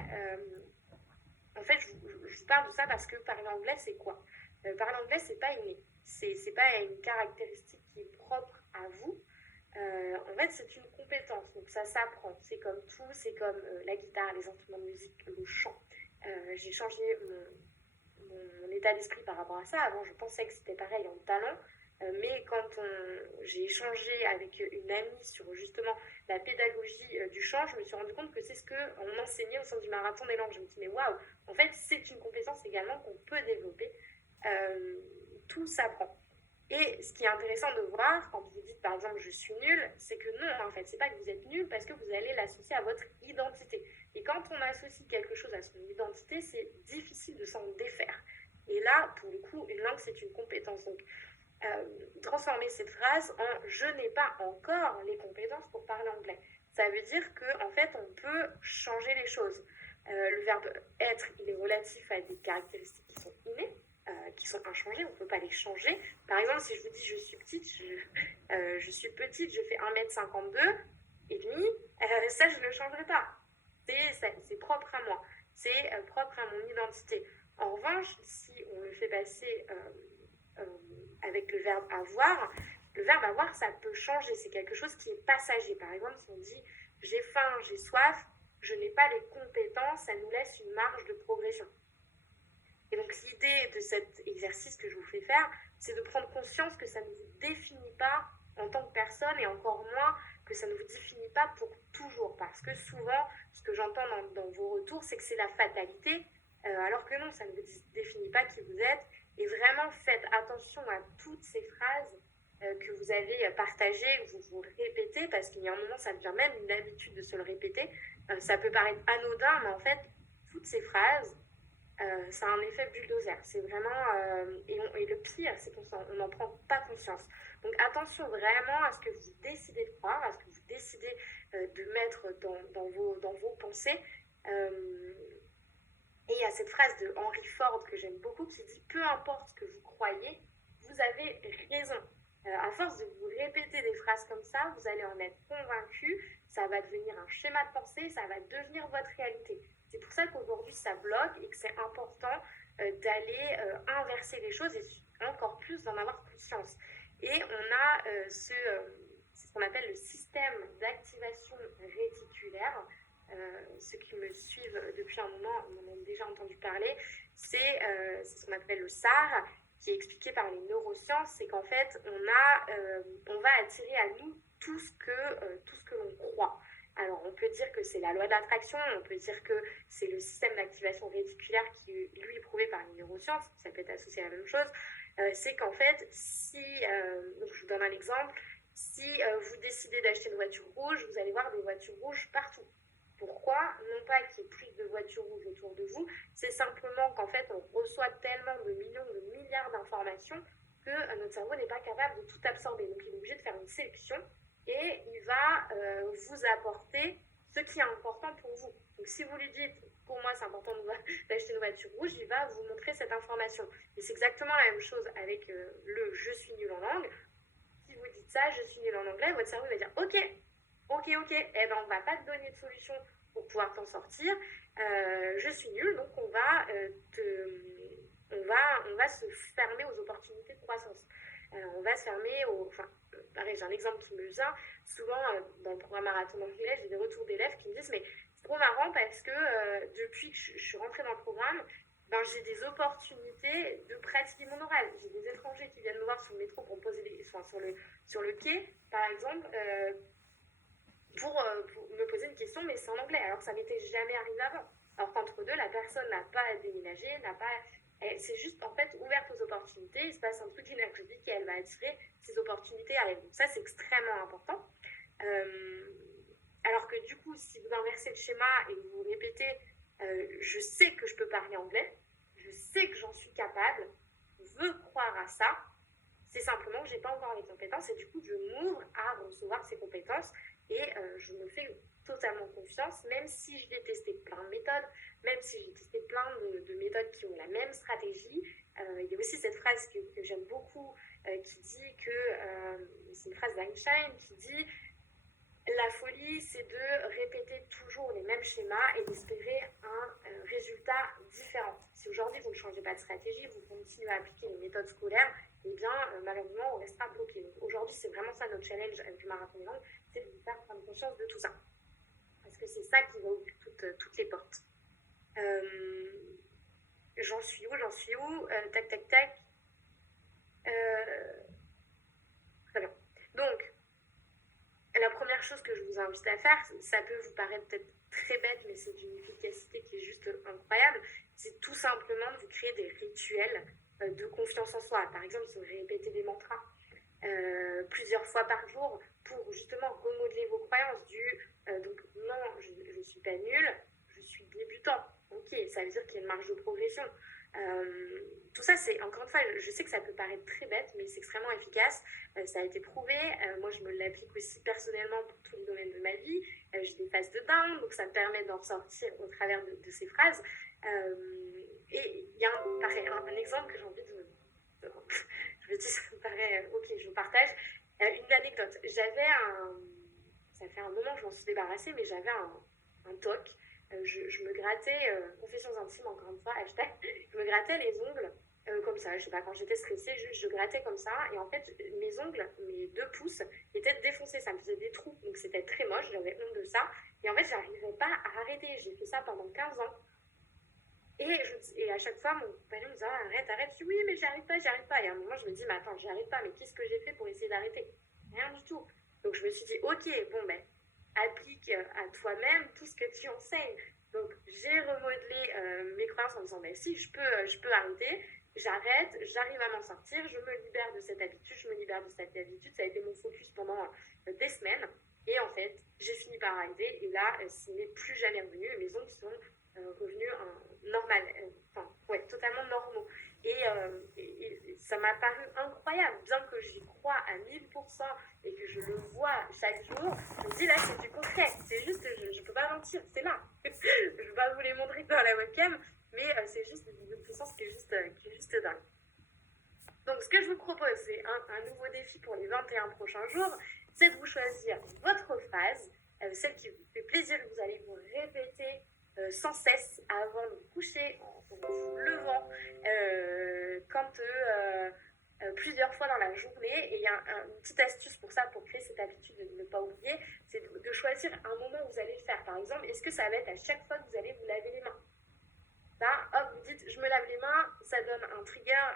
En fait, je vous parle de ça parce que parler anglais, c'est quoi? Parler anglais, c'est pas inné. C'est pas une caractéristique qui est propre à vous. En fait, c'est une compétence. Donc ça s'apprend. C'est comme tout. C'est comme la guitare, les instruments de musique, le chant. J'ai changé mon état d'esprit par rapport à ça. Avant, je pensais que c'était pareil en talent. Mais quand j'ai échangé avec une amie sur justement la pédagogie du chant, je me suis rendu compte que c'est ce qu'on enseignait au sein du marathon des langues. Je me suis dit, mais waouh, en fait, c'est une compétence également qu'on peut développer. Tout s'apprend. Et ce qui est intéressant de voir, quand vous dites par exemple je suis nul, c'est que non, en fait, c'est pas que vous êtes nul parce que vous allez l'associer à votre identité. Et quand on associe quelque chose à son identité, c'est difficile de s'en défaire. Et là, pour le coup, une langue, c'est une compétence. Donc, transformer cette phrase en je n'ai pas encore les compétences pour parler anglais. Ça veut dire qu'en fait, on peut changer les choses. Le verbe être, il est relatif à des caractéristiques qui sont innées, qui sont inchangées, on ne peut pas les changer. Par exemple, si je vous dis je suis petite, je suis petite, je fais 1m52 et demi, ça je ne le changerai pas. C'est propre à moi, c'est propre à mon identité. En revanche, si on le fait passer avec le verbe avoir, ça peut changer, c'est quelque chose qui est passager. Par exemple, si on dit j'ai faim, j'ai soif, je n'ai pas les compétences, ça nous laisse une marge de progression. Et donc l'idée de cet exercice que je vous fais faire, c'est de prendre conscience que ça ne vous définit pas en tant que personne et encore moins que ça ne vous définit pas pour toujours. Parce que souvent, ce que j'entends dans vos retours, c'est que c'est la fatalité, alors que non, ça ne vous définit pas qui vous êtes. Et vraiment, faites attention à toutes ces phrases que vous allez partager, que vous répétez, parce qu'il y a un moment, ça devient même une habitude de se le répéter. Ça peut paraître anodin, mais en fait, toutes ces phrases, ça a un effet bulldozer. C'est vraiment... et le pire, c'est qu'on n'en prend pas conscience. Donc attention vraiment à ce que vous décidez de croire, à ce que vous décidez de mettre dans vos pensées. Et à cette phrase de Henry Ford que j'aime beaucoup qui dit « Peu importe ce que vous croyez, vous avez raison ». À force de vous répéter des phrases comme ça, vous allez en être convaincu, ça va devenir un schéma de pensée, ça va devenir votre réalité. C'est pour ça qu'aujourd'hui ça bloque et que c'est important d'aller inverser les choses et encore plus d'en avoir conscience. Et on a c'est ce qu'on appelle le système d'activation réticulaire. ceux qui me suivent depuis un moment en ont déjà entendu parler, c'est ce qu'on appelle le SAR, qui est expliqué par les neurosciences, c'est qu'en fait, on va attirer à nous tout ce que l'on croit. Alors, on peut dire que c'est la loi de l'attraction, on peut dire que c'est le système d'activation réticulaire qui, lui, est prouvé par les neurosciences, ça peut être associé à la même chose. C'est qu'en fait, donc je vous donne un exemple, si vous décidez d'acheter une voiture rouge, vous allez voir des voitures rouges partout. Pourquoi? Non pas qu'il y ait plus de voitures rouges autour de vous, c'est simplement qu'en fait, on reçoit tellement de millions, de milliards d'informations que notre cerveau n'est pas capable de tout absorber. Donc, il est obligé de faire une sélection et il va vous apporter ce qui est important pour vous. Donc, si vous lui dites, pour moi, c'est important d'acheter une voiture rouge, il va vous montrer cette information. Et c'est exactement la même chose avec le « je suis nul en langue ». Si vous dites ça, je suis nul en anglais, votre cerveau va dire ok, eh ben on va pas te donner de solution pour pouvoir t'en sortir, je suis nul, donc on va se fermer aux opportunités de croissance. On va se fermer pareil, j'ai un exemple qui me vient, souvent dans le programme marathon anglais, j'ai des retours d'élèves qui me disent mais c'est trop marrant parce que depuis que je suis rentrée dans le programme, j'ai des opportunités de pratiquer mon oral. J'ai des étrangers qui viennent me voir sur le métro pour me poser sur le quai, par exemple, pour me poser une question, mais c'est en anglais, alors que ça m'était jamais arrivé avant. Alors qu'entre deux, la personne n'a pas déménagé, elle s'est juste en fait ouverte aux opportunités, il se passe un truc énergétique et elle va attirer ces opportunités à elle. Donc ça, c'est extrêmement important. Alors que du coup, si vous inversez le schéma et que vous répétez je sais que je peux parler anglais, je sais que j'en suis capable, je veux croire à ça, c'est simplement que je n'ai pas encore les compétences et du coup je m'ouvre à recevoir ces compétences et je me fais totalement confiance, même si je vais tester plein de méthodes, même si j'ai testé plein de méthodes qui ont la même stratégie. Il y a aussi cette phrase que j'aime beaucoup qui dit que, c'est une phrase d'Einstein qui dit la folie, c'est de répéter toujours les mêmes schémas et d'espérer un résultat différent. Si aujourd'hui vous ne changez pas de stratégie, vous continuez à appliquer les méthodes scolaires, eh bien malheureusement on restera bloqué. Donc aujourd'hui c'est vraiment ça notre challenge avec le marathon des langues, c'est de vous faire prendre conscience de tout ça. Parce que c'est ça qui va ouvrir toutes les portes. J'en suis où tac tac tac. Très bien. Donc la première chose que je vous invite à faire, ça peut vous paraître peut-être très bête, mais c'est d'une efficacité qui est juste incroyable, c'est tout simplement de vous créer des rituels de confiance en soi. Par exemple, si vous répétez des mantras plusieurs fois par jour pour justement remodeler vos croyances donc non, je ne suis pas nulle, je suis débutant. Ok, ça veut dire qu'il y a une marge de progression. Tout ça, c'est, encore une fois, je sais que ça peut paraître très bête, mais c'est extrêmement efficace. Ça a été prouvé. Moi, je me l'applique aussi personnellement pour tous les domaines de ma vie. J'ai des phases de down, donc ça me permet d'en sortir au travers de ces phrases. Et il y a un exemple que j'ai envie je me dis, ça me paraît... ok, je vous partage. Une anecdote. Ça fait un moment que je m'en suis débarrassée, mais j'avais un TOC. Je me grattais, confessions intimes encore une fois, hashtag, je me grattais les ongles comme ça, je sais pas, quand j'étais stressée, je grattais comme ça, et en fait, mes ongles, mes 2 pouces, étaient défoncés, ça me faisait des trous, donc c'était très moche, j'avais honte de ça, et en fait, j'arrivais pas à arrêter, j'ai fait ça pendant 15 ans, et à chaque fois, mon compagnon me disait, ah, arrête, je dis, oui, mais j'y arrive pas, et à un moment, je me dis, mais attends, j'y arrive pas, mais qu'est-ce que j'ai fait pour essayer d'arrêter? Rien du tout. Donc je me suis dit, ok, bon, ben, applique à toi-même tout ce que tu enseignes. Donc j'ai remodelé mes croyances en me disant, ben si, je peux arrêter, j'arrête, j'arrive à m'en sortir, je me libère de cette habitude, ça a été mon focus pendant des semaines, et en fait, j'ai fini par arrêter, et là, ce n'est plus jamais revenu, et mes ongles sont revenus totalement normaux. Et ça m'a paru incroyable, bien que j'y crois à 1000% et que je le vois chaque jour, je me dis là c'est du concret, c'est juste, je peux pas mentir, c'est là. Je vais pas vous les montrer dans la webcam, mais c'est juste une puissance qui est juste dingue. Donc ce que je vous propose, c'est un nouveau défi pour les 21 prochains jours, c'est de vous choisir votre phrase, celle qui vous fait plaisir, que vous allez vous répéter sans cesse avant de vous coucher, en vous levant, plusieurs fois dans la journée. Et il y a une petite astuce pour ça, pour créer cette habitude de ne pas oublier, c'est de choisir un moment où vous allez le faire. Par exemple, est-ce que ça va être à chaque fois que vous allez vous laver les mains? Là, hop, vous dites je me lave les mains, ça donne un trigger,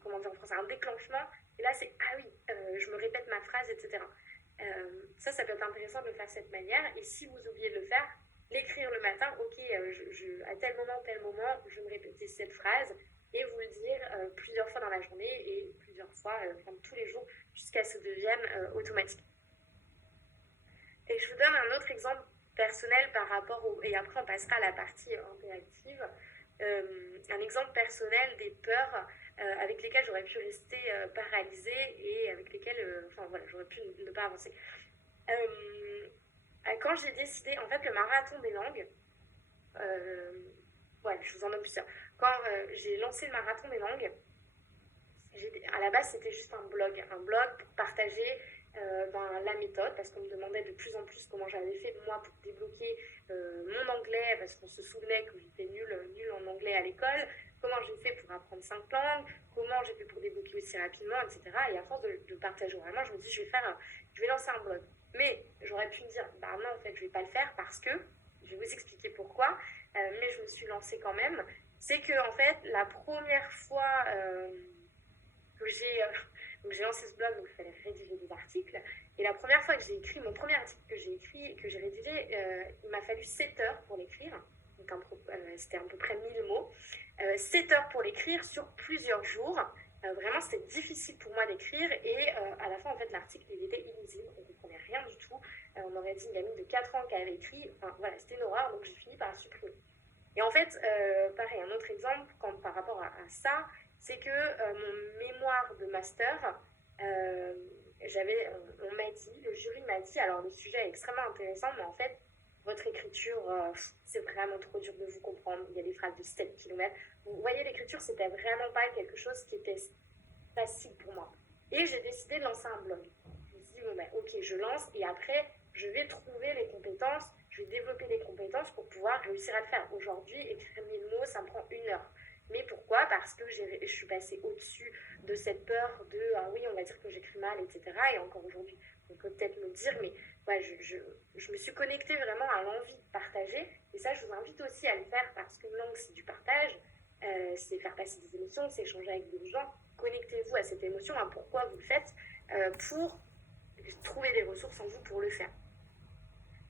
comment dire en français, un déclenchement. Et là, c'est ah oui, je me répète ma phrase, etc. Ça peut être intéressant de le faire de cette manière. Et si vous oubliez de le faire, l'écrire le matin, ok, à tel moment, je me répétais cette phrase et vous le dire plusieurs fois dans la journée et plusieurs fois, tous les jours, jusqu'à ce que ça devienne automatique. Et je vous donne un autre exemple personnel par rapport au... Et après, on passera à la partie interactive. Un exemple personnel des peurs avec lesquelles j'aurais pu rester paralysée et avec lesquelles j'aurais pu ne pas avancer. Quand j'ai décidé, en fait, le marathon des langues, je vous en donne plusieurs. Quand j'ai lancé le marathon des langues, à la base, c'était juste un blog pour partager la méthode, parce qu'on me demandait de plus en plus comment j'avais fait moi pour débloquer mon anglais, parce qu'on se souvenait que j'étais nulle en anglais à l'école, comment j'ai fait pour apprendre 5 langues, comment j'ai fait pour débloquer aussi rapidement, etc. Et à force de partager vraiment, je me dis je vais lancer un blog. Mais j'aurais pu me dire, non, en fait, je vais pas le faire parce que, je vais vous expliquer pourquoi, mais je me suis lancée quand même. C'est que, en fait, la première fois que j'ai lancé ce blog, donc il fallait rédiger des articles. Et la première fois que j'ai écrit, mon premier article que j'ai écrit et que j'ai rédigé, il m'a fallu 7 heures pour l'écrire. Donc c'était à peu près 1000 mots. 7 heures pour l'écrire sur plusieurs jours. Vraiment, c'était difficile pour moi d'écrire. Et à la fin, en fait, l'article, il était illisible. On ne comprenait rien du tout. On aurait dit une gamine de 4 ans qui avait écrit. Enfin, voilà, c'était une horreur. Donc, j'ai fini par la supprimer. Et en fait, pareil, un autre exemple par rapport à ça, c'est que mon mémoire de master, on m'a dit, le jury m'a dit, alors le sujet est extrêmement intéressant, mais en fait, votre écriture, c'est vraiment trop dur de vous comprendre. Il y a des phrases de 7 km. Vous voyez, l'écriture, c'était vraiment pas quelque chose qui était facile pour moi. Et j'ai décidé de lancer un blog. Je me suis dit, ok, je lance et après, je vais trouver les compétences, je vais développer les compétences pour pouvoir réussir à le faire. Aujourd'hui, écrire 1000 mots, ça me prend 1 heure. Mais pourquoi? Parce que je suis passée au-dessus de cette peur de « ah oui, on va dire que j'écris mal, etc. » Et encore aujourd'hui, on peut peut-être me dire, mais je me suis connectée vraiment à l'envie de partager. Et ça, je vous invite aussi à le faire parce qu'une langue, c'est du partage, c'est faire passer des émotions, c'est échanger avec des gens. Connectez-vous à cette émotion, à pourquoi vous le faites, pour trouver des ressources en vous pour le faire.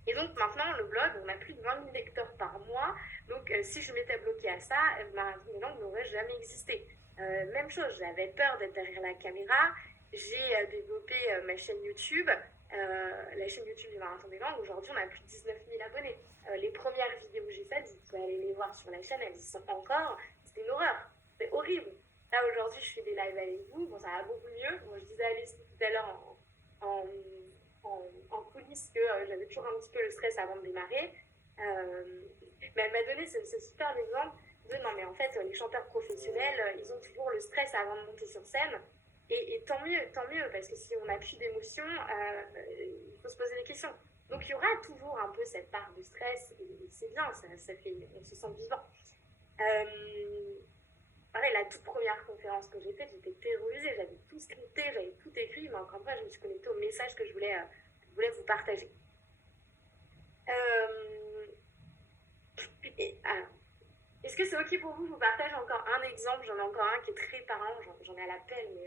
Et donc maintenant, le blog, on a plus de 20 000 lecteurs par mois. Donc si je m'étais bloquée à ça, Marathon des langues n'aurait jamais existé. Même chose, j'avais peur d'être derrière la caméra. J'ai développé ma chaîne YouTube. La chaîne YouTube du Marathon des langues, aujourd'hui, on a plus de 19 000 abonnés. Les premières vidéos que j'ai faites, vous pouvez aller les voir sur la chaîne, elles y sont encore. C'était une horreur, c'était horrible. Là, aujourd'hui, je fais des lives avec vous. Bon, ça va beaucoup mieux. Moi, je disais à Lucie tout à l'heure en coulisses que j'avais toujours un petit peu le stress avant de démarrer. Mais elle m'a donné ce super exemple de non, mais en fait, les chanteurs professionnels, ils ont toujours le stress avant de monter sur scène. Et tant mieux, parce que si on n'a plus d'émotions, il faut se poser des questions. Donc il y aura toujours un peu cette part de stress, et c'est bien, ça fait, on se sent vivant. Pareil, la toute première conférence que j'ai faite, j'étais terrorisée, j'avais tout scripté, j'avais tout écrit, mais encore une fois, je me suis connectée au message que je voulais vous partager. Est-ce que c'est ok pour vous? Je vous partage encore un exemple, j'en ai encore un qui est très parlant, j'en ai à la pelle, mais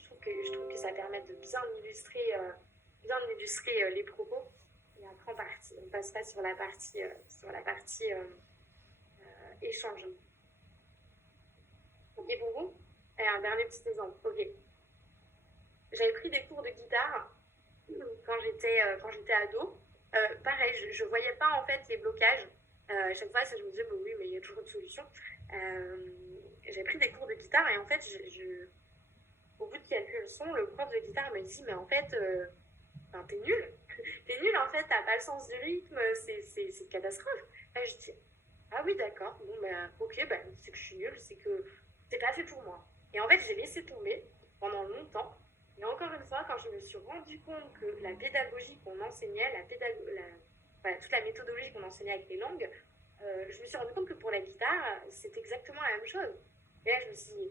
je trouve que ça permet de bien illustrer les propos. Et après, on passera sur la partie échange. Ok pour vous? Et un dernier petit exemple. Ok. J'avais pris des cours de guitare quand j'étais ado. Pareil, je voyais pas en fait les blocages. À chaque fois, je me disais, oui, mais il y a toujours une solution. J'ai pris des cours de guitare et en fait, au bout de quelques leçons, le prof de guitare me dit, mais en fait, t'es nul. T'es nul, en fait, t'as pas le sens du rythme, c'est une catastrophe. Là, je dis, ah oui, d'accord, bon, ok, c'est que je suis nulle, c'est que c'est pas fait pour moi. Et en fait, j'ai laissé tomber pendant longtemps. Et encore une fois, quand je me suis rendu compte que la pédagogie qu'on enseignait, toute la méthodologie qu'on enseignait avec les langues, je me suis rendu compte que pour la guitare, c'est exactement la même chose. Et là, je me suis dit,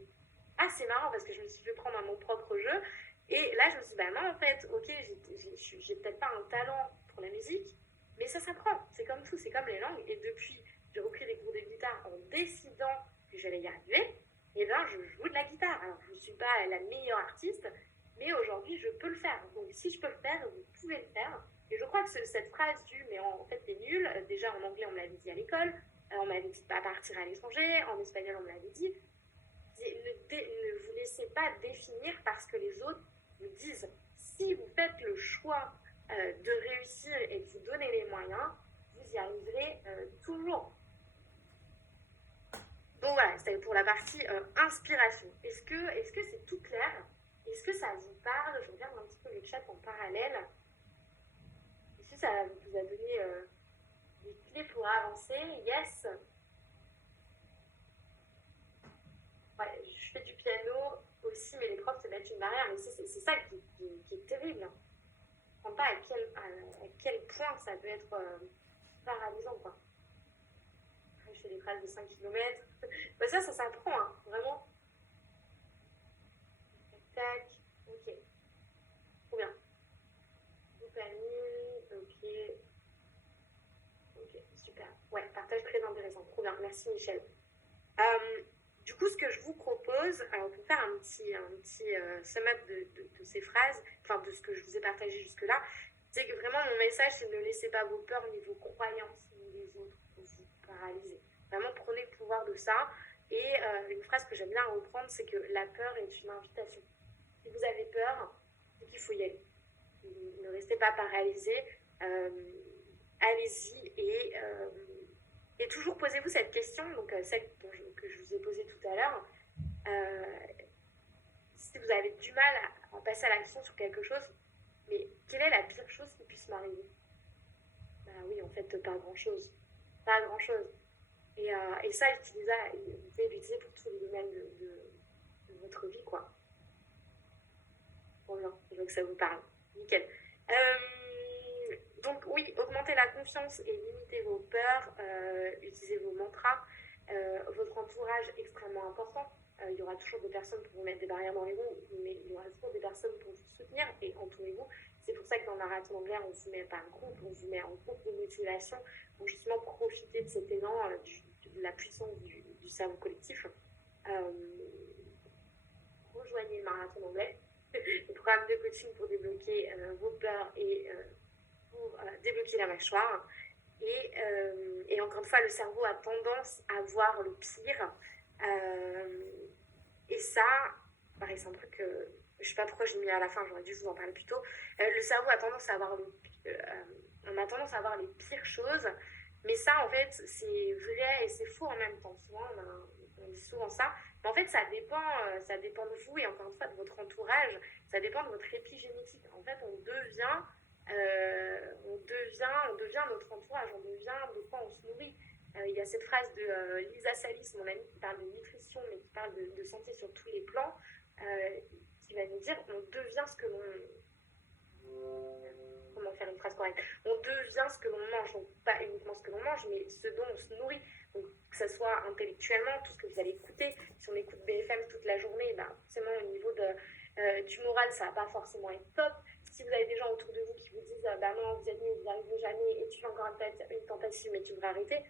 assez marrant parce que je me suis fait prendre à mon propre jeu. Et là, je me suis dit, bah non, en fait, ok, j'ai peut-être pas un talent pour la musique, mais ça s'apprend. C'est comme tout, c'est comme les langues. Et depuis, j'ai repris des cours de guitare en décidant que j'allais y arriver. Et bien, je joue de la guitare. Alors, je ne suis pas la meilleure artiste, mais aujourd'hui, je peux le faire. Donc, si je peux le faire, vous pouvez le faire. Et je crois que cette phrase du mais en fait, t'es nul, déjà en anglais, on me l'avait dit à l'école, on m'avait dit de pas partir à l'étranger, en espagnol, on me l'avait dit. Ne vous laissez pas définir parce que les autres vous disent. Si vous faites le choix de réussir et de vous donner les moyens, vous y arriverez toujours. Donc voilà, c'était pour la partie inspiration. Est-ce que c'est tout clair? Est-ce que ça vous parle? Je regarde un petit peu le chat en parallèle. Est-ce que ça vous a donné des clés pour avancer? Yes. Ouais, je fais du piano aussi, mais les profs te mettent une barrière. Mais c'est ça qui est terrible. Je ne comprends pas à quel point ça peut être paralysant, quoi. Je fais des phrases de 5 km. Bah ça s'apprend, hein, vraiment. Tac, ok. Trop bien. Dopamine, ok. Ok, super. Ouais, partage très intéressant. Trop bien, merci Michel. Du coup, ce que je vous propose, pour faire un petit sum-up de ces phrases, enfin de ce que je vous ai partagé jusque-là, c'est que vraiment mon message, c'est ne laissez pas vos peurs ni vos croyances ni les autres vous paralyser. Vraiment, prenez le pouvoir de ça. Et une phrase que j'aime bien reprendre, c'est que la peur est une invitation. Si vous avez peur, c'est qu'il faut y aller. Ne restez pas paralysé. Allez-y et toujours posez-vous cette question, donc celle que je vous ai posée tout à l'heure. Si vous avez du mal à passer à l'action sur quelque chose, mais quelle est la pire chose qui puisse m'arriver? Bah oui, en fait, pas grand-chose. Pas grand-chose. Et ça, vous pouvez l'utiliser pour tous les domaines de votre vie, quoi. Bon, bien, je veux que ça vous parle. Nickel. Donc oui, augmentez la confiance et limitez vos peurs, utilisez vos mantras, votre entourage extrêmement important. Il y aura toujours des personnes pour vous mettre des barrières dans les roues, mais il y aura toujours des personnes pour vous soutenir et entourez-vous. C'est pour ça que dans le marathon anglais, on vous met par groupe, on vous met en groupe de motivation pour justement profiter de cet élan, de la puissance du cerveau collectif. Rejoignez le marathon anglais, le programme de coaching pour débloquer vos peurs et pour débloquer la mâchoire. Et encore une fois, le cerveau a tendance à voir le pire. Et ça, pareil, c'est un truc que je ne sais pas pourquoi je l'ai mis à la fin, j'aurais dû vous en parler plus tôt. Le cerveau a tendance à avoir on a tendance à voir les pires choses, mais ça, en fait, c'est vrai et c'est faux en même temps. Souvent, on dit souvent ça. Mais en fait, ça dépend de vous et encore une fois de votre entourage. Ça dépend de votre épigénétique. En fait, on devient notre entourage, on devient de quoi on se nourrit. Il y a cette phrase de Lisa Salis, mon amie, qui parle de nutrition, mais qui parle de santé sur tous les plans, qui va nous dire on devient ce que l'on... Comment faire une phrase correcte? On devient ce que l'on mange, donc pas uniquement ce que l'on mange, mais ce dont on se nourrit. Donc que ce soit intellectuellement, tout ce que vous allez écouter. Si on écoute BFM toute la journée, ben, forcément au niveau du moral, ça va pas forcément être top. Si vous avez des gens autour de vous qui vous disent bah non, vous êtes nul, vous n'y arriverez jamais, et tu fais encore une tentative, mais tu devrais arrêter.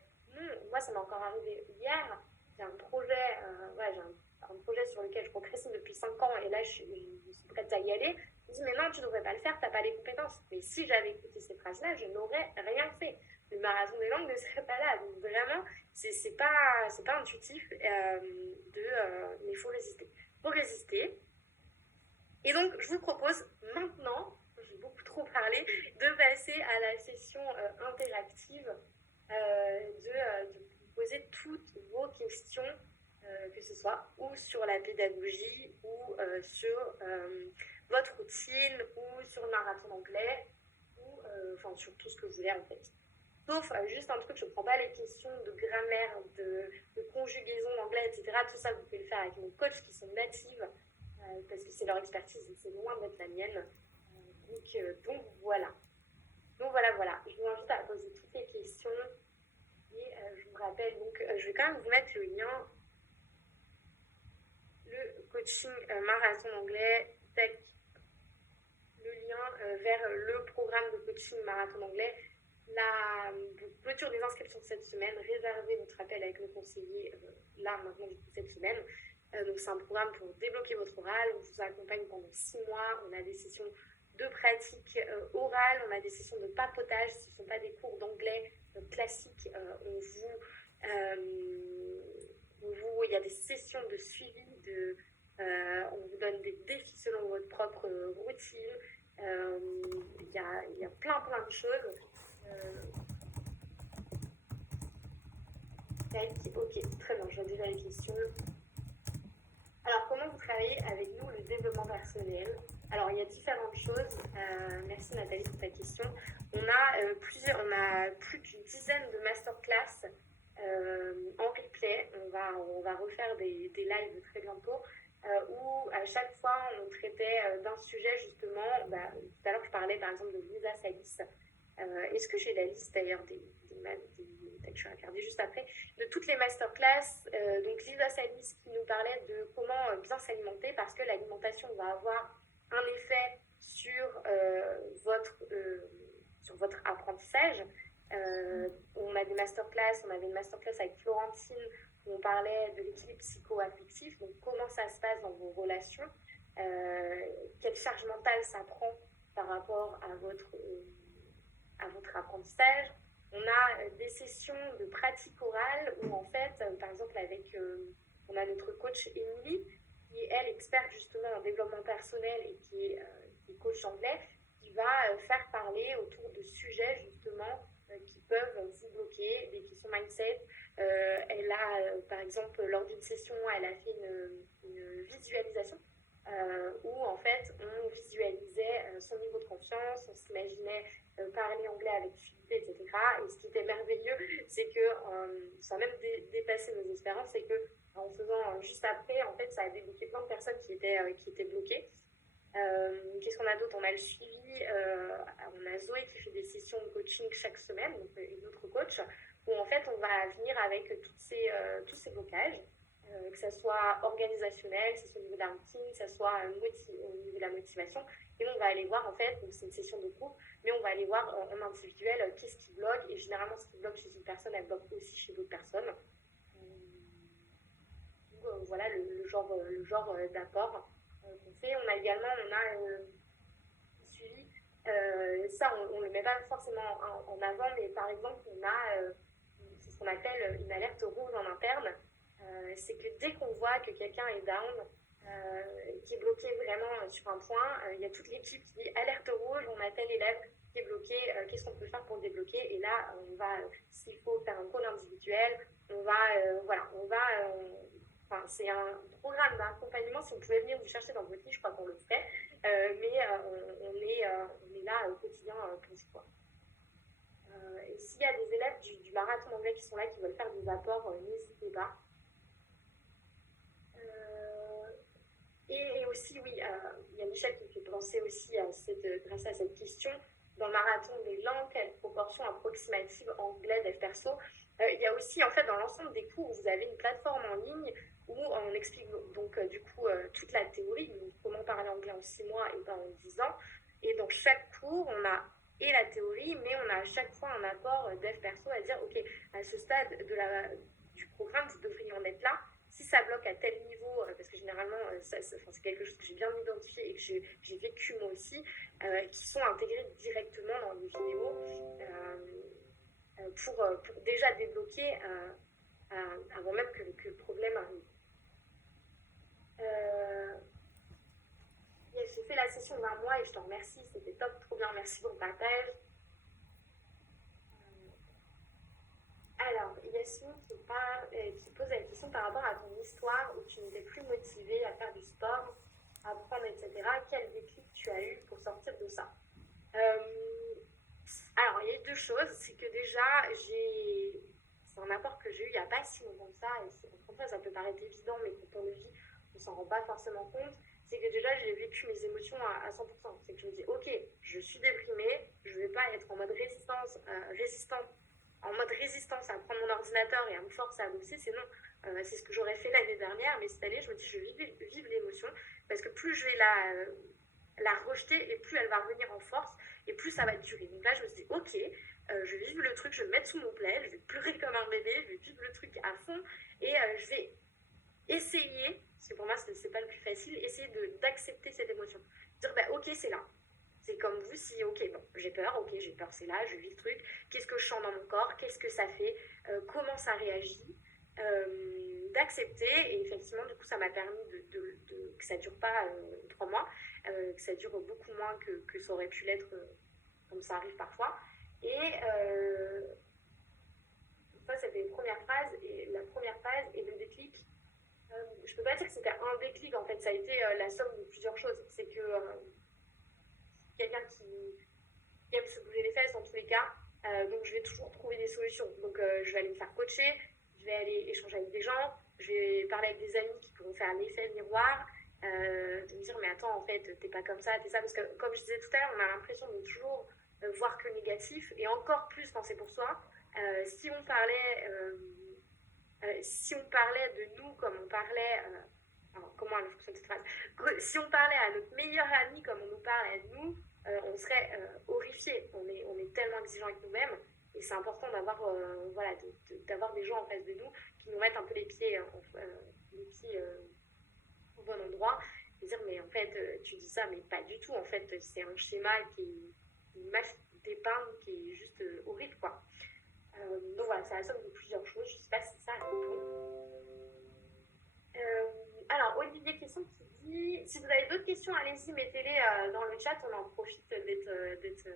Moi, ça m'est encore arrivé hier. J'ai un projet, j'ai un projet sur lequel je procrastine depuis 5 ans, et là, je suis prête à y aller. Je me dis, mais non, tu ne devrais pas le faire, tu n'as pas les compétences. Mais si j'avais écouté ces phrases-là, je n'aurais rien fait. Le marathon des langues ne serait pas là. Donc vraiment, c'est pas intuitif, mais il faut résister. Il faut résister. Et donc, je vous propose maintenant, j'ai beaucoup trop parlé, de passer à la session interactive, de vous poser toutes vos questions, que ce soit ou sur la pédagogie, ou sur votre routine, ou sur le marathon d'anglais, ou enfin sur tout ce que vous voulez en fait. Sauf juste un truc, je ne prends pas les questions de grammaire, de conjugaison d'anglais, etc. Tout ça, vous pouvez le faire avec nos coachs qui sont natives, parce que c'est leur expertise et c'est loin d'être la mienne. Donc voilà. Voilà. Je vous invite à poser toutes les questions. Et je vous rappelle, donc je vais quand même vous mettre le le coaching marathon anglais, tel le lien vers le programme de coaching marathon anglais. La clôture des inscriptions cette semaine, réservez votre appel avec nos conseillers là maintenant cette semaine. Donc c'est un programme pour débloquer votre oral. On vous accompagne pendant 6 mois. On a des sessions de pratique orale, on a des sessions de papotage. Ce ne sont pas des cours d'anglais classiques. Il y a des sessions de suivi. On vous donne des défis selon votre propre routine. Il y a plein de choses. Ok, très bien, je vois déjà les questions. Alors, comment vous travaillez avec nous le développement personnel? Alors, il y a différentes choses. Merci Nathalie pour ta question. On a plus d'une dizaine de masterclass en replay. On va refaire des lives très bientôt où à chaque fois on traitait d'un sujet justement. Tout à l'heure, je parlais par exemple de Lisa Salis. Est-ce que j'ai la liste d'ailleurs je vais regarder juste après, de toutes les masterclass. Donc Lisa Salis qui nous parlait de comment bien s'alimenter parce que l'alimentation va avoir un effet sur votre apprentissage. On a des masterclass, on avait une masterclass avec Florentine où on parlait de l'équilibre psycho-affectif, donc comment ça se passe dans vos relations, quelle charge mentale ça prend par rapport à votre apprentissage. On a des sessions de pratique orale où en fait, par exemple on a notre coach Émilie qui est elle experte justement en développement personnel et qui est coach anglais, qui va faire parler autour de sujets justement qui peuvent vous bloquer, des questions mindset. Elle a par exemple lors d'une session, elle a fait une visualisation où en fait on visualisait son niveau de confiance, on s'imaginait parler anglais avec fluidité, etc. Et ce qui était merveilleux, c'est que ça a même dépassé nos espérances, c'est que en faisant juste après, en fait, ça a débloqué plein de personnes qui étaient bloquées. Qu'est-ce qu'on a d'autre? On a le suivi, on a Zoé qui fait des sessions de coaching chaque semaine, donc une autre coach, où en fait on va venir avec tous ces blocages. Que ça soit organisationnel, que ce soit au niveau de la routine, que ça soit au niveau de la motivation. Et on va aller voir, en fait, donc c'est une session de groupe, mais on va aller voir en individuel qu'est-ce qui bloque. Et généralement, ce qui bloque chez une personne, elle bloque aussi chez d'autres personnes. Donc, voilà le genre d'apport qu'on fait. On a également suivi, ça on ne le met pas forcément en avant, mais par exemple, on a c'est ce qu'on appelle une alerte rouge en interne. C'est que dès qu'on voit que quelqu'un est down, qui est bloqué vraiment sur un point, il y a toute l'équipe qui dit alerte rouge, on a tel élève qui est bloqué, qu'est-ce qu'on peut faire pour le débloquer? Et là, on va, s'il faut faire un call individuel, c'est un programme d'accompagnement. Si vous pouvez venir vous chercher dans votre lit, je crois qu'on le fait, mais on est là au quotidien pour ça. Et s'il y a des élèves du marathon anglais qui sont là, qui veulent faire des apports, n'hésitez pas. Et aussi, oui, il y a Michel qui me fait penser aussi grâce à cette question, dans le marathon des langues, quelle proportion approximative anglais dev perso. Il y a aussi, en fait, dans l'ensemble des cours, vous avez une plateforme en ligne où on explique donc du coup toute la théorie, comment parler anglais en 6 mois et pas en 10 ans. Et dans chaque cours, on a et la théorie, mais on a à chaque fois un apport dev perso à dire, ok, à ce stade du programme, vous devriez en être là. Si ça bloque à tel niveau, parce que généralement, c'est quelque chose que j'ai bien identifié et que j'ai vécu moi aussi, qui sont intégrés directement dans les vidéos pour déjà débloquer avant même que le problème arrive. J'ai fait la session d'un mois et je t'en remercie, c'était top, trop bien, merci pour le partage. Alors, Yasmine qui pose la question par rapport à ton histoire où tu n'étais plus motivée à faire du sport, à apprendre, etc. Quel déclic tu as eu pour sortir de ça? Alors, il y a eu 2 choses. C'est que déjà, c'est un apport que j'ai eu il n'y a pas si longtemps que ça. Et ça peut paraître évident, mais quand on le vit, on ne s'en rend pas forcément compte. C'est que déjà, j'ai vécu mes émotions à 100%. C'est que je me dis, ok, je suis déprimée, je ne vais pas être en mode résistante, en mode résistance à prendre mon ordinateur et à me forcer à bosser, c'est non. C'est ce que j'aurais fait l'année dernière, mais cette année, je me dis, je vais vivre l'émotion, parce que plus je vais la rejeter, et plus elle va revenir en force, et plus ça va durer. Donc là, je me suis dit, ok, je vais vivre le truc, je vais me mettre sous mon plaid, je vais pleurer comme un bébé, je vais vivre le truc à fond, et je vais essayer, parce que pour moi, c'est pas le plus facile, essayer d'accepter cette émotion. Dire, bah, ok, c'est là. C'est comme vous, si, ok, bon, j'ai peur, c'est là, je vis le truc. Qu'est-ce que je sens dans mon corps? Qu'est-ce que ça fait? Comment ça réagit? D'accepter. Et effectivement, du coup, ça m'a permis que ça dure pas 3 mois, que ça dure beaucoup moins que ça aurait pu l'être, comme ça arrive parfois. Et ça, c'était la première phase. Et le déclic, je peux pas dire que c'était un déclic, en fait, ça a été la somme de plusieurs choses. C'est que quelqu'un qui aime se bouger les fesses dans tous les cas, donc je vais toujours trouver des solutions. Donc je vais aller me faire coacher, je vais aller échanger avec des gens, je vais parler avec des amis qui pourront faire l'effet miroir, de me dire mais attends, en fait t'es pas comme ça, t'es ça, parce que comme je disais tout à l'heure, on a l'impression de toujours voir que le négatif, et encore plus quand c'est pour soi. Si on parlait de nous comme on parlait, alors, comment elle fonctionne cette phrase, si on parlait à notre meilleur ami comme on nous parle à nous, on serait horrifié. On est tellement exigeant avec nous-mêmes, et c'est important d'avoir voilà, d'avoir des gens en face de nous qui nous mettent un peu les pieds au bon endroit, et dire mais en fait tu dis ça, mais pas du tout, en fait c'est un schéma qui est une image dépeinte qui est juste horrible, quoi. Donc voilà, c'est la somme de plusieurs choses. Je sais pas si ça répond. Alors, Olivier Question qui dit, si vous avez d'autres questions, allez-y, mettez-les dans le chat, on en profite d'être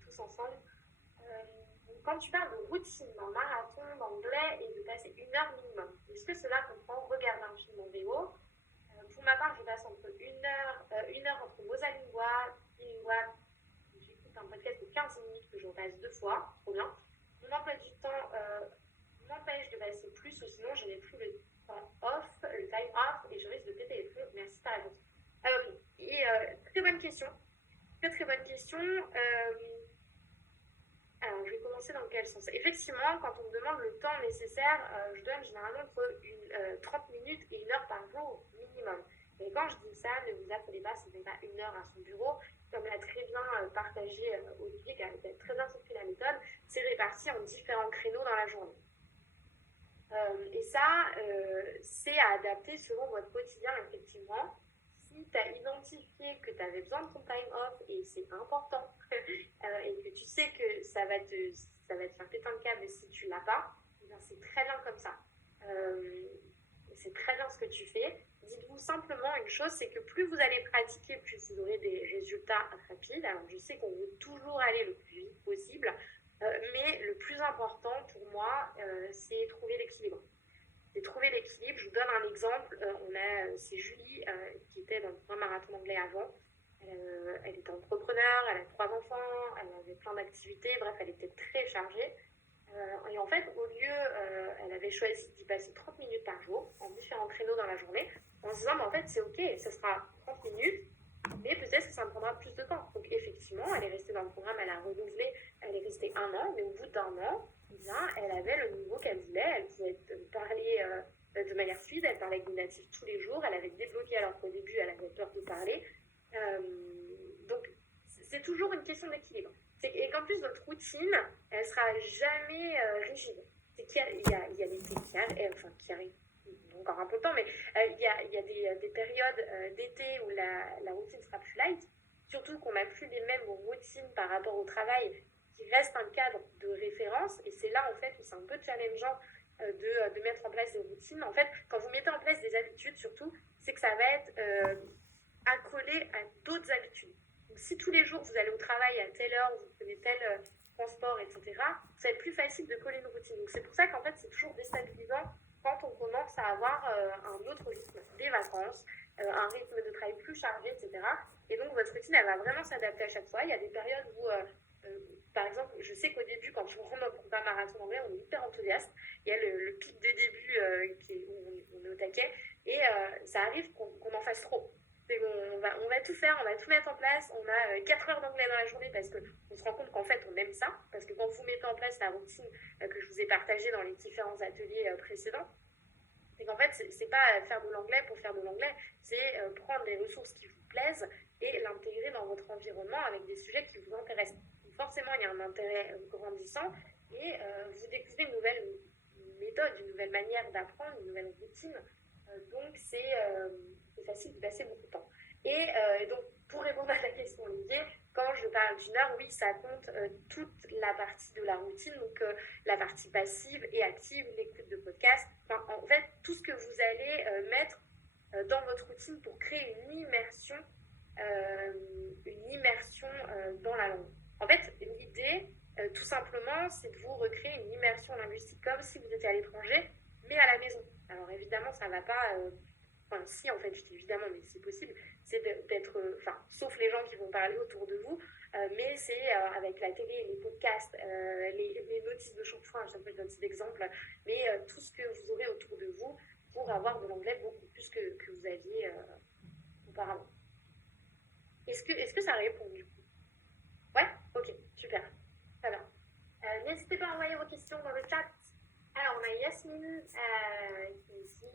tous ensemble. Quand tu parles de routine, d'un marathon, d'anglais et de passer 1 heure minimum, est-ce que cela comprend regarder un film en VO? Pour ma part, je passe entre 1 heure entre Mosalingua, bilingual, j'écoute un podcast de 15 minutes que je repasse 2 fois, trop bien. Mon emploi du temps m'empêche de passer plus, ou sinon je n'ai plus le time off, et je risque de péter les plombs. Merci de ta réponse. Très bonne question. Très bonne question. Alors, je vais commencer dans quel sens? Effectivement, quand on me demande le temps nécessaire, je donne généralement entre 30 minutes et 1 heure par jour minimum. Et quand je dis ça, ne vous affolez pas, ce n'est pas 1 heure à son bureau. Comme l'a très bien partagé Olivier, qui a très bien compris la méthode, c'est réparti en différents créneaux dans la journée. Et ça, c'est à adapter selon votre quotidien, effectivement. Si tu as identifié que tu avais besoin de ton time off, et c'est important, et que tu sais que ça va te faire péter un câble si tu ne l'as pas, eh bien c'est très bien comme ça. C'est très bien ce que tu fais. Dites-vous simplement une chose, c'est que plus vous allez pratiquer, plus vous aurez des résultats rapides. Alors je sais qu'on veut toujours aller le plus vite possible, mais le plus important pour moi, c'est trouver l'équilibre. Je vous donne un exemple. C'est Julie qui était dans le programme marathon anglais avant. Elle était entrepreneur, elle a 3 enfants, elle avait plein d'activités, bref, elle était très chargée. Et en fait, au lieu, elle avait choisi d'y passer 30 minutes par jour, en différents créneaux dans la journée, en se disant, en fait, c'est ok, ce sera 30 minutes, mais peut-être que ça me prendra plus de temps. Donc effectivement, elle est restée dans le programme, elle a renouvelé, elle est restée 1 an, mais au bout d'1 an, eh bien, elle avait le niveau qu'elle voulait, elle pouvait parler de manière fluide, elle parlait avec des natifs tous les jours, elle avait débloqué alors qu'au début, elle avait peur de parler. Donc, c'est toujours une question d'équilibre. Et qu'en plus, votre routine, elle sera jamais rigide. C'est qu'il y a l'été qui arrive, encore un peu de temps, mais il y a des périodes d'été où la routine sera plus light, surtout qu'on n'a plus les mêmes routines par rapport au travail, qui reste un cadre de référence, et c'est là en fait où c'est un peu challengeant de mettre en place des routines. En fait, quand vous mettez en place des habitudes, surtout, c'est que ça va être accolé à d'autres habitudes. Donc, si tous les jours vous allez au travail à telle heure, vous prenez tel transport, etc., ça va être plus facile de coller une routine. Donc c'est pour ça qu'en fait c'est toujours déstabilisant quand on commence à avoir un autre rythme, des vacances, un rythme de travail plus chargé, etc. Et donc votre routine, elle va vraiment s'adapter à chaque fois. Il y a des périodes où, par exemple, je sais qu'au début, quand on rentre dans le programme marathon anglais, on est hyper enthousiaste. Il y a le pic de début où on est au taquet, et ça arrive qu'on en fasse trop. C'est on va tout faire, on va tout mettre en place. On a 4 heures d'anglais dans la journée parce qu'on se rend compte qu'en fait, on aime ça. Parce que quand vous mettez en place la routine que je vous ai partagée dans les différents ateliers précédents, c'est qu'en fait, c'est pas faire de l'anglais pour faire de l'anglais, c'est prendre des ressources qui vous plaisent et l'intégrer dans votre environnement avec des sujets qui vous intéressent. Donc forcément, il y a un intérêt grandissant et vous découvrez une nouvelle méthode, une nouvelle manière d'apprendre, une nouvelle routine. Donc, c'est facile de passer beaucoup de temps. Et donc, pour répondre à la question, Olivier, quand je parle d'une heure, oui, ça compte toute la partie de la routine, donc la partie passive et active, l'écoute de podcast. Enfin, en fait, tout ce que vous allez mettre dans votre routine pour créer une immersion dans la langue. En fait, l'idée, tout simplement, c'est de vous recréer une immersion linguistique comme si vous étiez à l'étranger, mais à la maison. Alors évidemment, ça ne va pas... Enfin, si, en fait, je dis évidemment, mais c'est possible, c'est d'être... Enfin, sauf les gens qui vont parler autour de vous, mais c'est avec la télé, les podcasts, les notices de chemin, à chaque fois je donne cet exemple, mais tout ce que vous aurez autour de vous pour avoir de l'anglais beaucoup plus que vous aviez auparavant. Est-ce que ça répond du coup? Ouais. Ok, super. Très bien. N'hésitez pas à envoyer vos questions dans le chat. Alors, on a Yasmine qui est ici.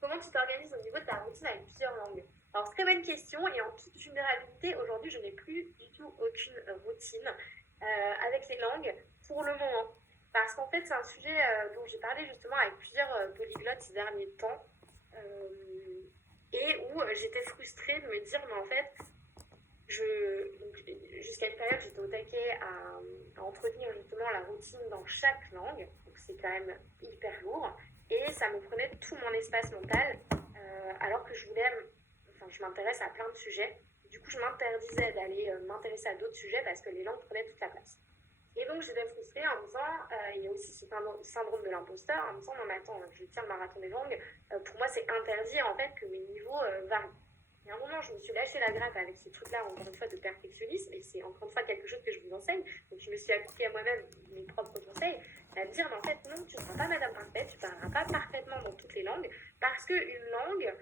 Comment tu t'organises au niveau de ta routine avec plusieurs langues? Alors, très bonne question. Et en toute vulnérabilité, aujourd'hui, je n'ai plus du tout aucune routine avec les langues pour le moment. Parce qu'en fait, c'est un sujet dont j'ai parlé justement avec plusieurs polyglottes ces derniers temps. Et où j'étais frustrée de me dire, mais en fait, jusqu'à une période, j'étais au taquet à entretenir justement la routine dans chaque langue. Donc, c'est quand même hyper lourd. Et ça me prenait tout mon espace mental, alors que je m'intéresse à plein de sujets. Du coup, je m'interdisais d'aller m'intéresser à d'autres sujets parce que les langues prenaient toute la place. Et donc, j'étais frustrée en me disant, il y a aussi ce syndrome de l'imposteur, en me disant, non mais attends, je tiens le marathon des langues, pour moi c'est interdit en fait que mes niveaux varient. Et à un moment, je me suis lâché la grappe avec ce truc-là, encore une fois, de perfectionnisme, et c'est encore une fois quelque chose que je vous enseigne. Donc, je me suis appliquée à moi-même mes propres conseils, à me dire, mais en fait, non, tu ne seras pas madame parfaite, tu ne parleras pas parfaitement dans toutes les langues, parce qu'une langue,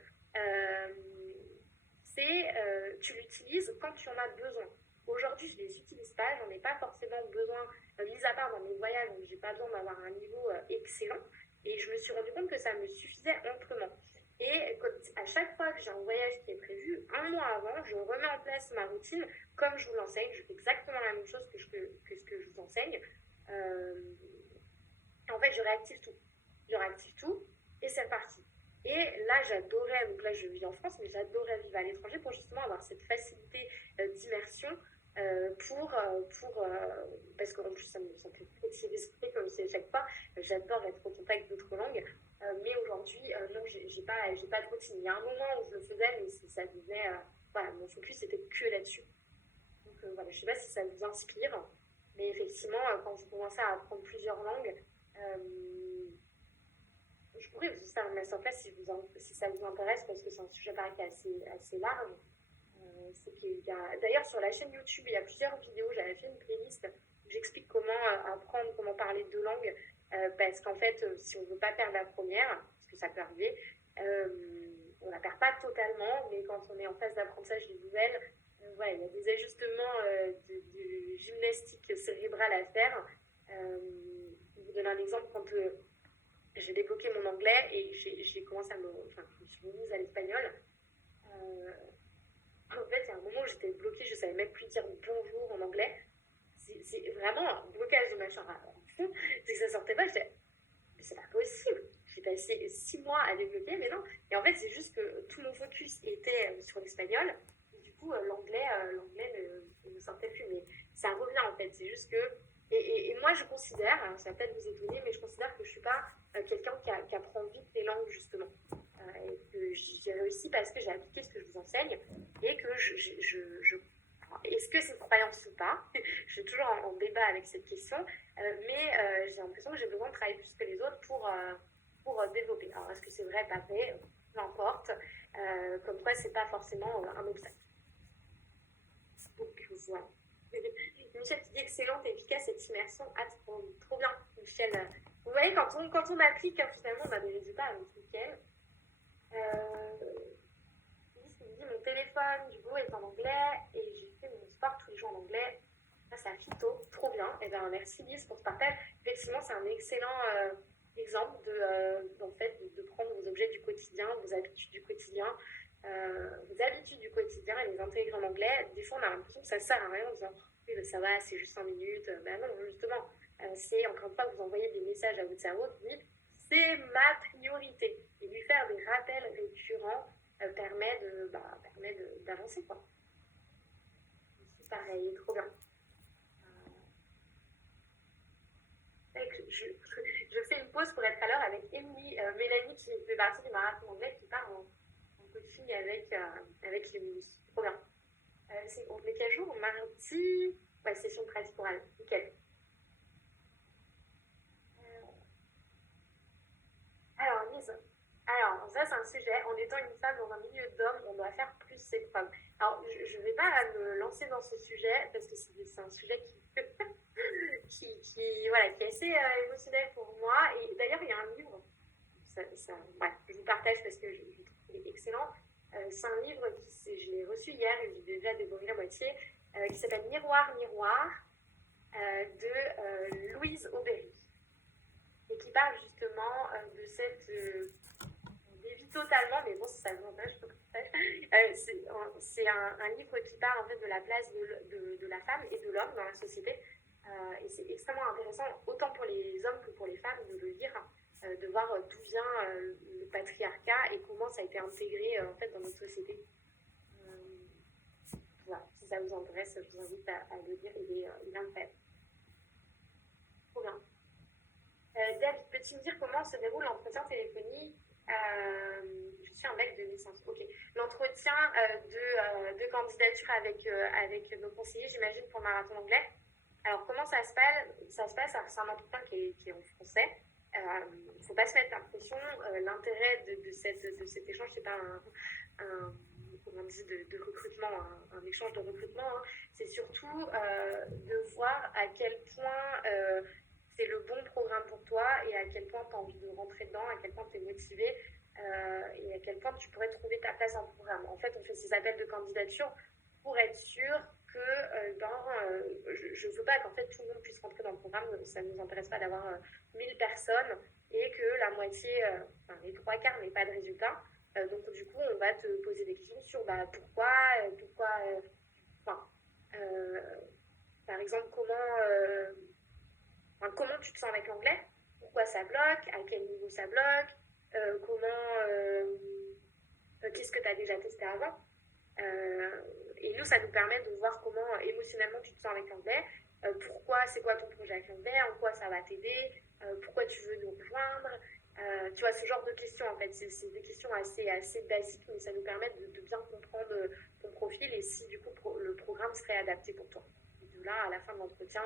tu l'utilises quand tu en as besoin. Aujourd'hui, je ne les utilise pas, j'en ai pas forcément besoin, mis à part dans mes voyages où j'ai pas besoin d'avoir un niveau excellent. Et je me suis rendu compte que ça me suffisait amplement. Et à chaque fois que j'ai un voyage qui est prévu, un mois avant, je remets en place ma routine comme je vous l'enseigne. Je fais exactement la même chose que ce que je vous enseigne. En fait, je réactive tout. Je réactive tout et c'est reparti. Et là, j'adorais, donc là je vis en France, mais j'adorais vivre à l'étranger pour justement avoir cette facilité d'immersion parce qu'en plus ça me fait petit l'esprit comme c'est chaque fois. J'adore être au contact d'autres langues, mais aujourd'hui, non, j'ai pas de routine. Il y a un moment où je le faisais, mais ça devenait, voilà, mon focus était que là-dessus. Donc voilà, je sais pas si ça vous inspire, mais effectivement, quand vous commencez à apprendre plusieurs langues, je pourrais vous faire mettre en place si ça vous intéresse, parce que c'est un sujet pareil qui est assez large. C'est qu'il y a... D'ailleurs, sur la chaîne YouTube, il y a plusieurs vidéos. J'avais fait une playlist où j'explique comment apprendre, comment parler deux langues. Parce qu'en fait, si on ne veut pas perdre la première, parce que ça peut arriver, on ne la perd pas totalement, mais quand on est en phase d'apprentissage des nouvelles, ouais, il y a des ajustements de gymnastique cérébrale à faire. Je vous donne un exemple. Quand j'ai débloqué mon anglais et j'ai commencé je me suis mise à l'espagnol. En fait, il y a un moment où j'étais bloquée, je ne savais même plus dire bonjour en anglais. C'est vraiment un blocage de ma chambre à fond. C'est que ça sortait pas. J'étais, mais c'est pas possible. J'ai passé 6 mois à débloquer, mais non. Et en fait, c'est juste que tout mon focus était sur l'espagnol. Et du coup, l'anglais ne sortait plus. Mais ça revient en fait. C'est juste que. Et moi, je considère, alors ça va peut-être vous étonner, mais je considère que je ne suis pas quelqu'un qui apprend vite les langues, justement. Et que j'ai réussi parce que j'ai appliqué ce que je vous enseigne et que est-ce que c'est une croyance ou pas? Je suis toujours en débat avec cette question, mais j'ai l'impression que j'ai besoin de travailler plus que les autres pour développer. Alors, est-ce que c'est vrai, pas vrai? Peu importe. Comme quoi, c'est pas forcément un obstacle. Donc, voilà. Michel qui dit excellente et efficace cette immersion. Ah, trop bien, Michel. Vous voyez, quand on applique, finalement, on a des résultats avec nickel. mon téléphone, du coup, est en anglais et j'ai fait mon sport tous les jours en anglais. Grâce à Phyto, trop bien. Et bien, merci Lise pour ce partage. Effectivement, c'est un excellent exemple en fait, de prendre vos objets du quotidien, vos habitudes du quotidien, et les intégrer en anglais. Des fois, on a l'impression que ça sert à rien en disant oui, ben, ça va, c'est juste 5 minutes. Ben non, justement, c'est encore une fois, vous envoyez des messages à votre cerveau qui dit c'est ma priorité. Et lui faire des rappels récurrents permet d'avancer, quoi. C'est pareil, trop bien. Je fais une pause pour être à l'heure avec Mélanie qui fait partie du marathon anglais qui part en coaching avec Émilie. Trop bien. On est quel jour? Mardi. Ouais, session pratique orale. Nickel. Alors, Lise. Alors, ça, c'est un sujet. En étant une femme dans un milieu d'hommes, on doit faire plus ses preuves. Alors, je ne vais pas me lancer dans ce sujet parce que c'est un sujet qui est assez émotionnel pour moi. Et d'ailleurs, il y a un livre, je vous partage parce que je trouve qu'il est excellent. C'est un livre je l'ai reçu hier et j'ai déjà dévoré la moitié, qui s'appelle Miroir, Miroir, de Louise Aubéry. Et qui parle justement de cette... d'évite totalement, mais bon, si ça vous intéresse, je peux c'est un livre qui parle en fait de la place de la femme et de l'homme dans la société. Et c'est extrêmement intéressant, autant pour les hommes que pour les femmes, de le lire, de voir d'où vient le patriarcat et comment ça a été intégré en fait dans notre société. Voilà, si ça vous intéresse, je vous invite à le lire, il est incroyable. Trop bien. David, peux-tu me dire comment se déroule l'entretien téléphonique? Je suis un mec de naissance. Ok. L'entretien de candidature avec nos conseillers, j'imagine, pour le marathon anglais. Alors, comment ça se passe? Alors, c'est un entretien qui est en français. Il ne faut pas se mettre la pression. L'intérêt de cet échange, c'est pas de recrutement, un échange de recrutement. Hein. C'est surtout de voir à quel point c'est le bon programme pour toi et à quel point tu as envie de rentrer dedans, à quel point tu es motivé et à quel point tu pourrais trouver ta place dans le programme. En fait, on fait ces appels de candidature pour être sûr que je ne veux pas qu'en fait tout le monde puisse rentrer dans le programme. Ça ne nous intéresse pas d'avoir 1000 personnes et que la moitié, les 3/4 n'aient pas de résultats. Donc du coup, on va te poser des questions sur pourquoi par exemple, comment tu te sens avec l'anglais, pourquoi ça bloque, à quel niveau ça bloque, qu'est-ce que tu as déjà testé avant. Et nous, ça nous permet de voir comment émotionnellement tu te sens avec l'anglais, c'est quoi ton projet avec l'anglais, en quoi ça va t'aider, pourquoi tu veux nous rejoindre. Tu vois, ce genre de questions, en fait, c'est des questions assez basiques, mais ça nous permet de bien comprendre ton profil et si, du coup, le programme serait adapté pour toi. Et de là, à la fin de l'entretien,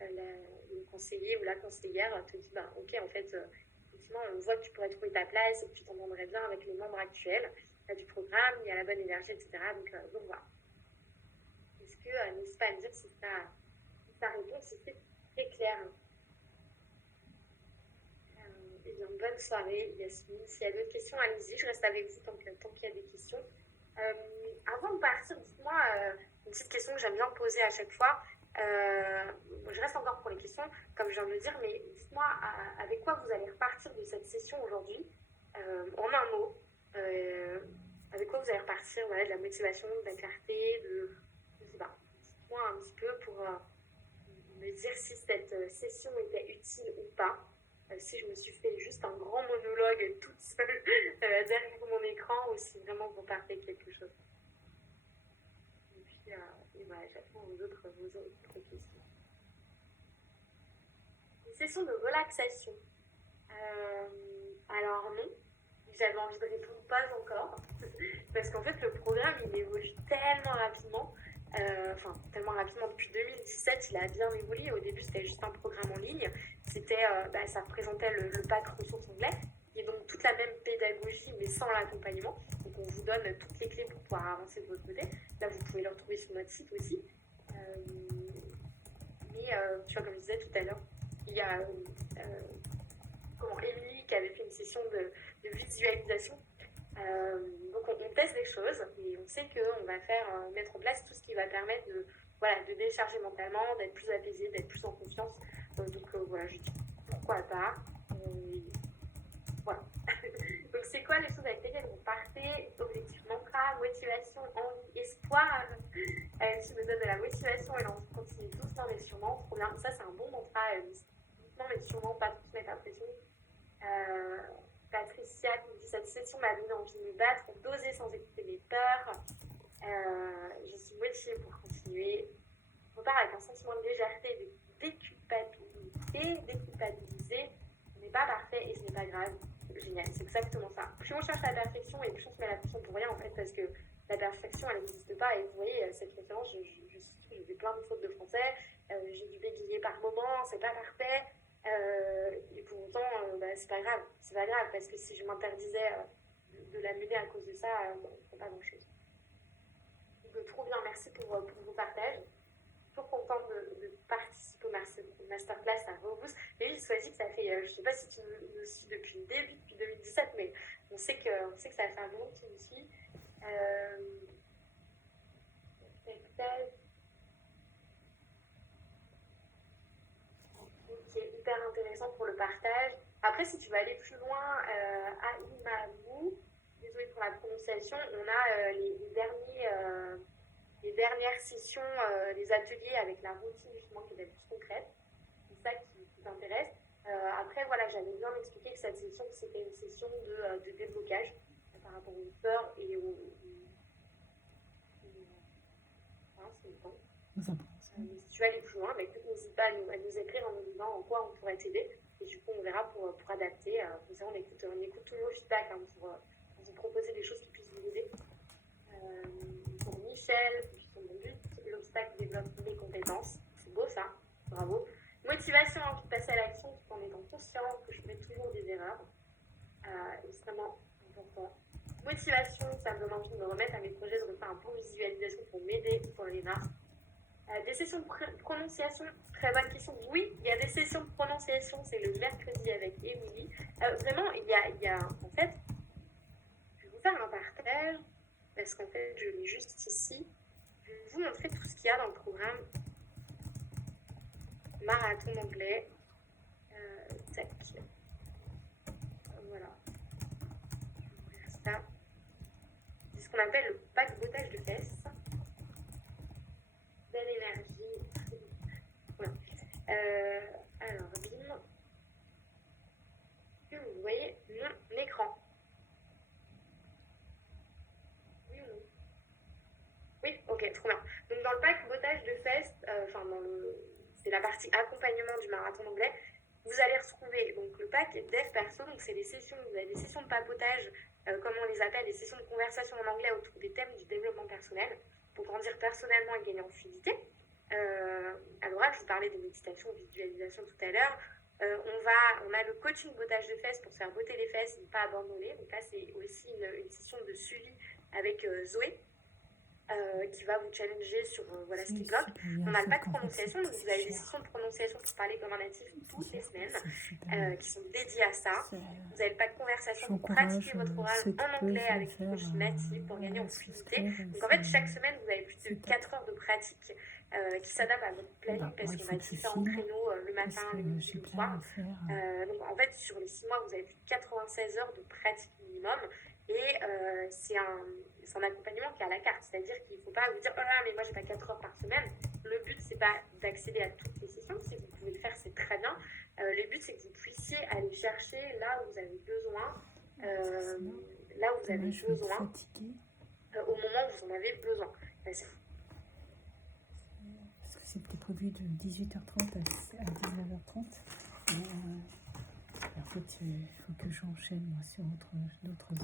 le conseiller ou la conseillère te dit, ok, en fait, effectivement, on voit que tu pourrais trouver ta place et que tu t'entendrais bien avec les membres actuels du programme, il y a la bonne énergie, etc. Donc voilà. Est-ce que, n'hésite pas à me dire si ta réponse était très claire. Eh bien, bonne soirée, Yasmine. S'il y a d'autres questions, allez-y, je reste avec vous tant qu'il y a des questions. Avant de partir, dites-moi une petite question que j'aime bien poser à chaque fois. Je reste encore pour les questions, comme je viens de le dire, mais dites-moi avec quoi vous allez repartir de cette session aujourd'hui, en un mot. Avec quoi vous allez repartir, de la motivation, de la clarté, je sais pas. Dites-moi un petit peu pour me dire si cette session était utile ou pas. Si je me suis fait juste un grand monologue toute seule derrière mon écran ou si vraiment vous partez quelque chose. Et voilà, j'attends vos autres questions. Une session de relaxation. Alors non, j'avais envie de répondre pas encore, parce qu'en fait le programme il évolue tellement rapidement, depuis 2017 il a bien évolué. Au début c'était juste un programme en ligne, ça représentait le pack ressources anglais, et donc toute la même pédagogie mais sans l'accompagnement. Donc on vous donne toutes les clés pour pouvoir avancer de votre côté. Là vous pouvez le retrouver sur notre site aussi. Tu vois, comme je disais tout à l'heure, il y a Émilie qui avait fait une session de visualisation. Donc on teste des choses et on sait qu'on va mettre en place tout ce qui va permettre de décharger mentalement, d'être plus apaisé, d'être plus en confiance. Voilà, je dis pourquoi pas. Voilà. Donc c'est quoi les choses avec lesquelles vous partez? Objectif, mantra, motivation, envie, espoir. Tu me donnes de la motivation et l'envie de continuer doucement mais sûrement. Trop bien. Ça c'est un bon mantra. Doucement mais sûrement, pas trop se mettre à pression. Patricia qui me dit cette session m'a donné envie de me battre, d'oser sans écouter mes peurs. Je suis motivée pour continuer. On repart avec un sentiment de légèreté et de déculpabiliser. On n'est pas parfait et ce n'est pas grave. Génial, c'est exactement ça. Plus on cherche la perfection et plus on se met la pression pour rien en fait, parce que la perfection elle n'existe pas. Et vous voyez, cette référence, j'ai fait plein de fautes de français, j'ai dû bégayer par moments, c'est pas parfait. Et pour autant, c'est pas grave, parce que si je m'interdisais de la mener à cause de ça, on ne fait pas grand chose. Donc, trop bien, merci pour vos partages. Toujours contente de participer au masterclass à Robust. Et oui, soit dit que ça fait, je ne sais pas si tu nous suis depuis le début, depuis 2017, mais on sait que ça fait un moment que tu nous suis. Qui est hyper intéressant pour le partage. Après, si tu veux aller plus loin, à Imamu, désolée pour la prononciation, on a les dernières sessions, les ateliers avec la routine justement qui est plus concrète. C'est ça qui t'intéresse. Après, voilà, j'avais bien expliqué que cette session, c'était une session de déblocage par rapport aux peurs et si tu veux aller plus loin, écoute, n'hésite pas à nous écrire en nous disant en quoi on pourrait t'aider. Et du coup, on verra pour adapter. Comme ça, on écoute tous vos feedbacks pour vous proposer des choses qui puissent vous aider. Pour Michel, son but, l'obstacle développe mes compétences. C'est beau ça, bravo. Motivation, envie de passer à l'action tout en étant conscient que je fais toujours des erreurs. Extrêmement important. Motivation, ça me donne envie de me remettre à mes projets, de refaire un point de visualisation pour m'aider pour les marques. Des sessions de prononciation, très bonne question. Oui, il y a des sessions de prononciation, c'est le mercredi avec Émilie. Vraiment, il y a en fait, je vais vous faire un partage, parce qu'en fait, je l'ai juste ici. Je vais vous montrer tout ce qu'il y a dans le programme marathon d'anglais. Tac. Voilà. Je vais ouvrir ça. C'est ce qu'on appelle le pack bottage de fesses. Belle énergie. Voilà. Alors, bim. Est-ce que vous voyez mon écran? Oui ou non? Oui, ok, trop bien. Donc, dans le pack bottage de fesses, c'est la partie accompagnement du marathon d'anglais. Vous allez retrouver donc, le pack dev perso, donc c'est vous avez des sessions de papotage, comme on les appelle, des sessions de conversation en anglais autour des thèmes du développement personnel, pour grandir personnellement et gagner en fluidité. À l'oral, je vous parlais de méditation, visualisation tout à l'heure. On a le coaching bottage de fesses pour se faire botter les fesses et ne pas abandonner. Donc là, c'est aussi une session de suivi avec Zoé. Qui va vous challenger sur ce qui bloque. On a le pack prononciation, donc vous avez des sessions de prononciation pour parler comme un natif toutes les semaines qui sont dédiées à ça. Vous avez le pack conversation pour pratiquer votre oral en anglais avec une coach native pour gagner en fluidité. Donc en fait, chaque semaine, vous avez plus de 4 heures de pratique qui s'adaptent à votre planning parce qu'on a différents créneaux le matin, le midi, le soir. Donc en fait, sur les 6 mois, vous avez plus de 96 heures de pratique minimum. Et c'est un accompagnement qui est à la carte, c'est-à-dire qu'il ne faut pas vous dire « Oh là, mais moi j'ai pas 4 heures par semaine ». Le but, c'est pas d'accéder à toutes les sessions, si vous pouvez le faire, c'est très bien. Le but, c'est que vous puissiez aller chercher là où vous avez besoin, au moment où vous en avez besoin. Parce que c'était prévu de 18h30 à 19h30. En fait, il faut que j'enchaîne moi, sur d'autres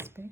aspects.